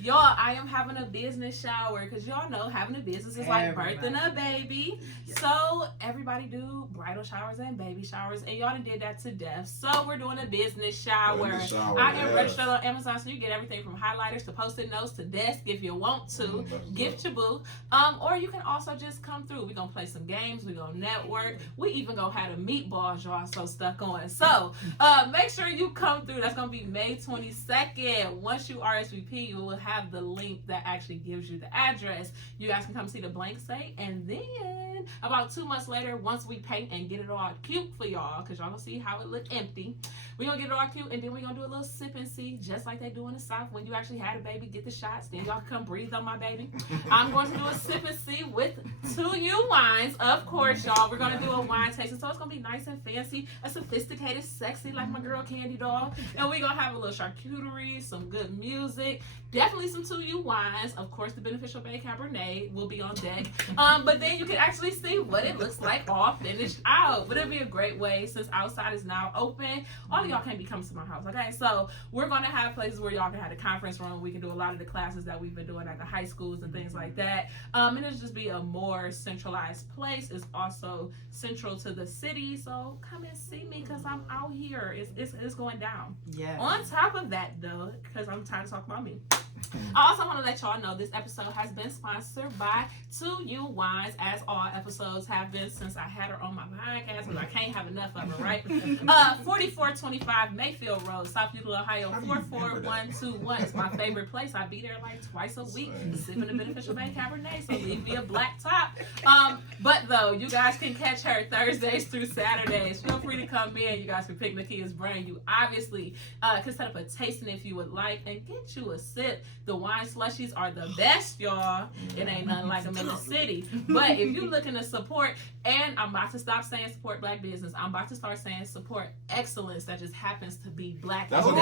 y'all, I am having a business shower because y'all know having a business is like birthing a baby. So everybody do bridal showers and baby showers, and y'all done did that to death. So we're doing a business shower. I am registered on Amazon, so you get everything from highlighters to post-it notes to desk if you want to. Gift your boo. Or you can also just come through. We're gonna play some games. We're gonna network. We even gonna have the meatballs y'all so stuck on. So make sure you come through. That's gonna be May 22nd. Once you RSVP, you will have the link that actually gives you the address. You guys can come see the blank slate, and then about 2 months later, once we paint and get it all cute for y'all, because y'all gonna see how it look empty, we're gonna get it all cute, and then we're gonna do a little sip and see, just like they do in the South when you actually had a baby, get the shots, then y'all can come breathe on my baby. I'm going to do a sip and see with 2U wines, of course, y'all. We're gonna do a wine tasting, so it's gonna be nice and fancy, a sophisticated, sexy, like my girl Candy doll, and we're gonna have a little charcuterie, some good music, definitely some 2U wines, of course the Beneficial Bay Cabernet will be on deck, but then you can actually see what it looks like all finished out. But it'll be a great way, since outside is now open, all of y'all can't be coming to my house, okay? So we're gonna have places where y'all can have the conference room. We can do a lot of the classes that we've been doing at the high schools and things like that, and it'll just be a more centralized place. It's also central to the city, so come and see me because I'm out here. It's going down. Yeah. On top of that, though, because I'm tired of talking about me, I also want to let y'all know this episode has been sponsored by 2U Wines, as all episodes have been since I had her on my podcast, because I can't have enough of her, right? 4425 Mayfield Road, South Euclid, Ohio, 44121. It's my favorite place. I be there like twice a week, sipping the Beneficial Bay Cabernet, so leave me a black top. But though, you guys can catch her Thursdays through Saturdays. Feel free to come in. You guys can pick Nakia's brain. You obviously can set up a tasting if you would like and get you a sip. The wine slushies are the best, y'all. It ain't nothing like them in the city. But if you're looking to support, and I'm about to stop saying support black business, I'm about to start saying support excellence that just happens to be black. That's a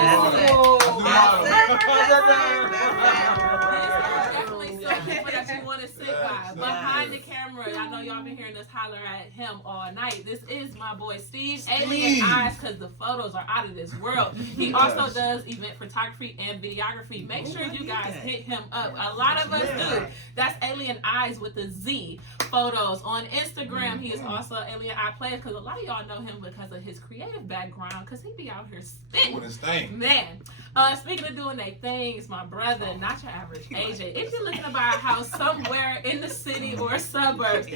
Definitely some people that you want to sit by. Behind the camera, I know y'all been hearing us holler at him all night. This is my boy Steve, Alien Eyes, because the photos are out of this world. He also does event photography and videography. Make sure you guys hit him up. A lot of us do. That's Alien Eyes with the Z photos. On Instagram, he is also Alien Eye Player, because a lot of y'all know him because of his creative background, because he be out here spitting. Doing his thing. Man, speaking of doing their things, my brother, not your average AJ, if you're looking to buy a house somewhere in the city or suburbs, he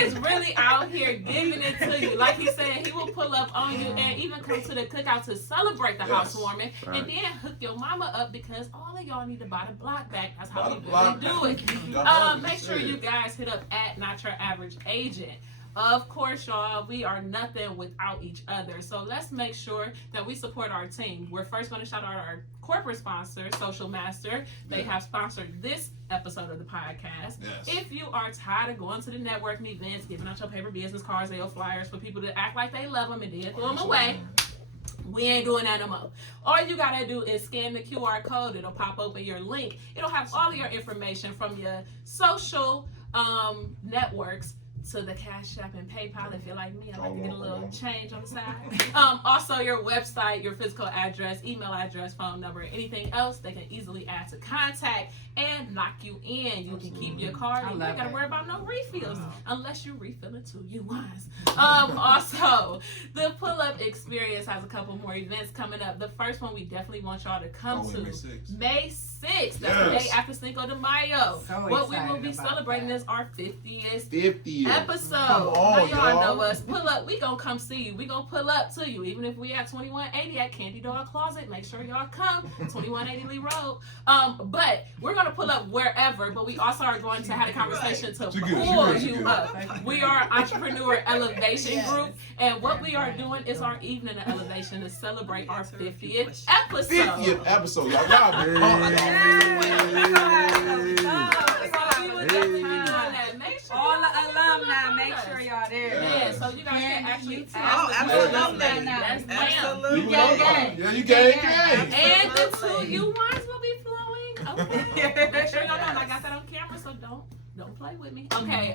is really out here giving it to you. Like he said, he will pull up on you and even come to the cookout to celebrate the housewarming, and then hook your mama up, because all of y'all need to buy the block back. That's how we really do it. Make sure you guys hit up at Not Your Average Agent. Of course, y'all, we are nothing without each other. So let's make sure that we support our team. We're first going to shout out our corporate sponsor, Social Master. They have sponsored this episode of the podcast. Yes. If you are tired of going to the networking events, giving out your paper business cards, your flyers for people to act like they love them and then throw them away, we ain't doing that no more. All you gotta do is scan the QR code. It'll pop open your link. It'll have all of your information from your social networks to the Cash App and PayPal. If you're like me, I like to get a little change on the side. Also, your website, your physical address, email address, phone number, anything else they can easily add to contact and lock you in. You can keep your card. You ain't got to worry about no refills unless you refill it too. You wise. Also, the pull-up experience has a couple more events coming up. The first one we definitely want y'all to come to. May 6th. That's the day after Cinco de Mayo. So what we will be celebrating is our 50th episode. Come on, y'all know us. Pull up. We gonna come see you. We gonna pull up to you. Even if we at 2180 at Candy Dog Closet, make sure y'all come. 2180 Lee Road. But we're gonna pull up wherever. But we also are going to have a conversation to pull you up. We are Entrepreneur Elevation Group, and what we are doing is our evening of elevation to celebrate our 50th episode. 50th episode, y'all. All the alumni, make sure y'all there. Yeah, so you guys can actually absolutely. Absolutely. Yeah, you gang. And the two U-Wines will be flowing. Okay. Make sure y'all know I got that on camera, so don't play with me. Okay,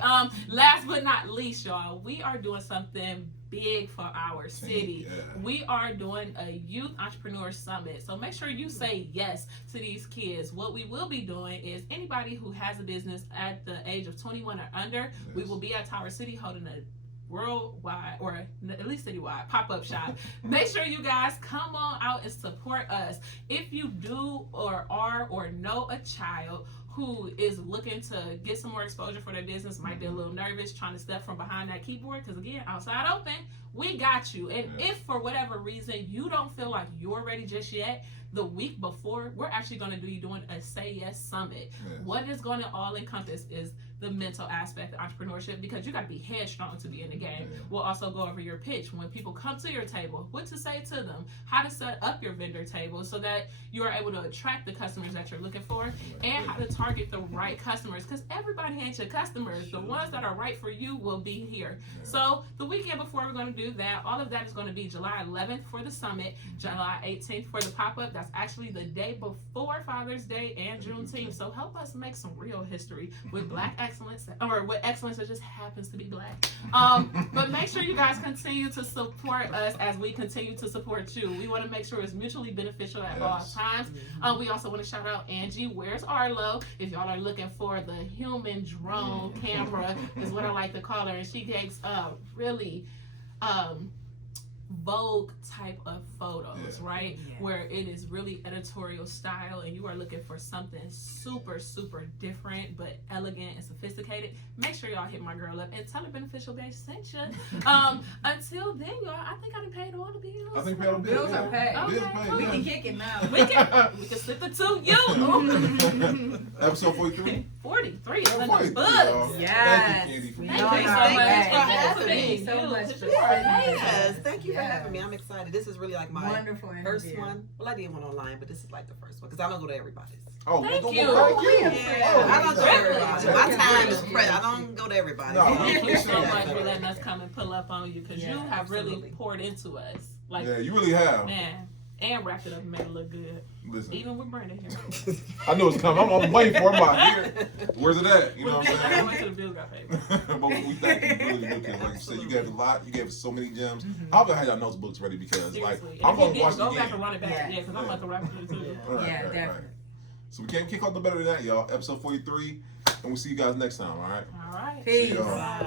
last but not least, y'all, we are doing something big for our city. We are doing a youth entrepreneur summit. So make sure you say yes to these kids. What we will be doing is anybody who has a business at the age of 21 or under, we will be at Tower City holding a worldwide, or at least citywide, pop-up shop. Make sure you guys come on out and support us. If you do or are or know a child who is looking to get some more exposure for their business, might be a little nervous trying to step from behind that keyboard, because again, outside open, we got you. And if for whatever reason you don't feel like you're ready just yet, the week before, we're actually going to be doing a Say Yes Summit. What is going to all encompass is the mental aspect of entrepreneurship, because you got to be headstrong to be in the game. We'll also go over your pitch. When people come to your table, what to say to them, how to set up your vendor table so that you are able to attract the customers that you're looking for, and how to target the right customers, because everybody ain't your customers. The ones that are right for you will be here. So the weekend before, we're going to do that. All of that is going to be July 11th for the summit, July 18th for the pop-up. That's actually the day before Father's Day and Juneteenth. So help us make some real history with Black excellence, or with excellence that just happens to be Black. But make sure you guys continue to support us as we continue to support you. We want to make sure it's mutually beneficial at all times. We also want to shout out Angie, Where's Arlo? If y'all are looking for the human drone camera, is what I like to call her, and she takes really Vogue type of photos, right? Where it is really editorial style, and you are looking for something super, super different but elegant and sophisticated. Make sure y'all hit my girl up and tell her Beneficial Babe sent you. Until then, y'all, I think I done paid all the bills. I think paid all the bills. Bills are paid. Okay, We can kick it now. we can slip it to you. Episode 43. 43 is in the 43, books. y'all. Yes. Thank you, Candy. Thank you so much for having me. Thank you so much for Yes, thank you for having me. I'm excited. This is really like my wonderful first interview. one. Well, I did one online, but this is like the first one, because I don't go to everybody's. Oh, Thank well, you. Yeah, I don't go to everybody. My time is precious. I don't go to everybody. No. Thank you so much for letting us come and pull up on you, because you have really poured into us. Like, yeah, you really have. man, and wrapped it up and made it look good. Listen, Even with Brandon here. I knew it's coming. I'm waiting for it. I'm like, here. Where's it at? You know what I'm I saying? went to the bill got paid. But we thank you really do, because like you said, you gave a lot. You gave us so many gems. I'll have y'all notebooks ready, because like Seriously. I'm And going if to you watch did, the go back game. and run it back. Yeah, because I'm about to wrap it too. Definitely. So we can't kick off no better than that, y'all. Episode 43, and we'll see you guys next time. All right. All right. Peace. See y'all. Bye.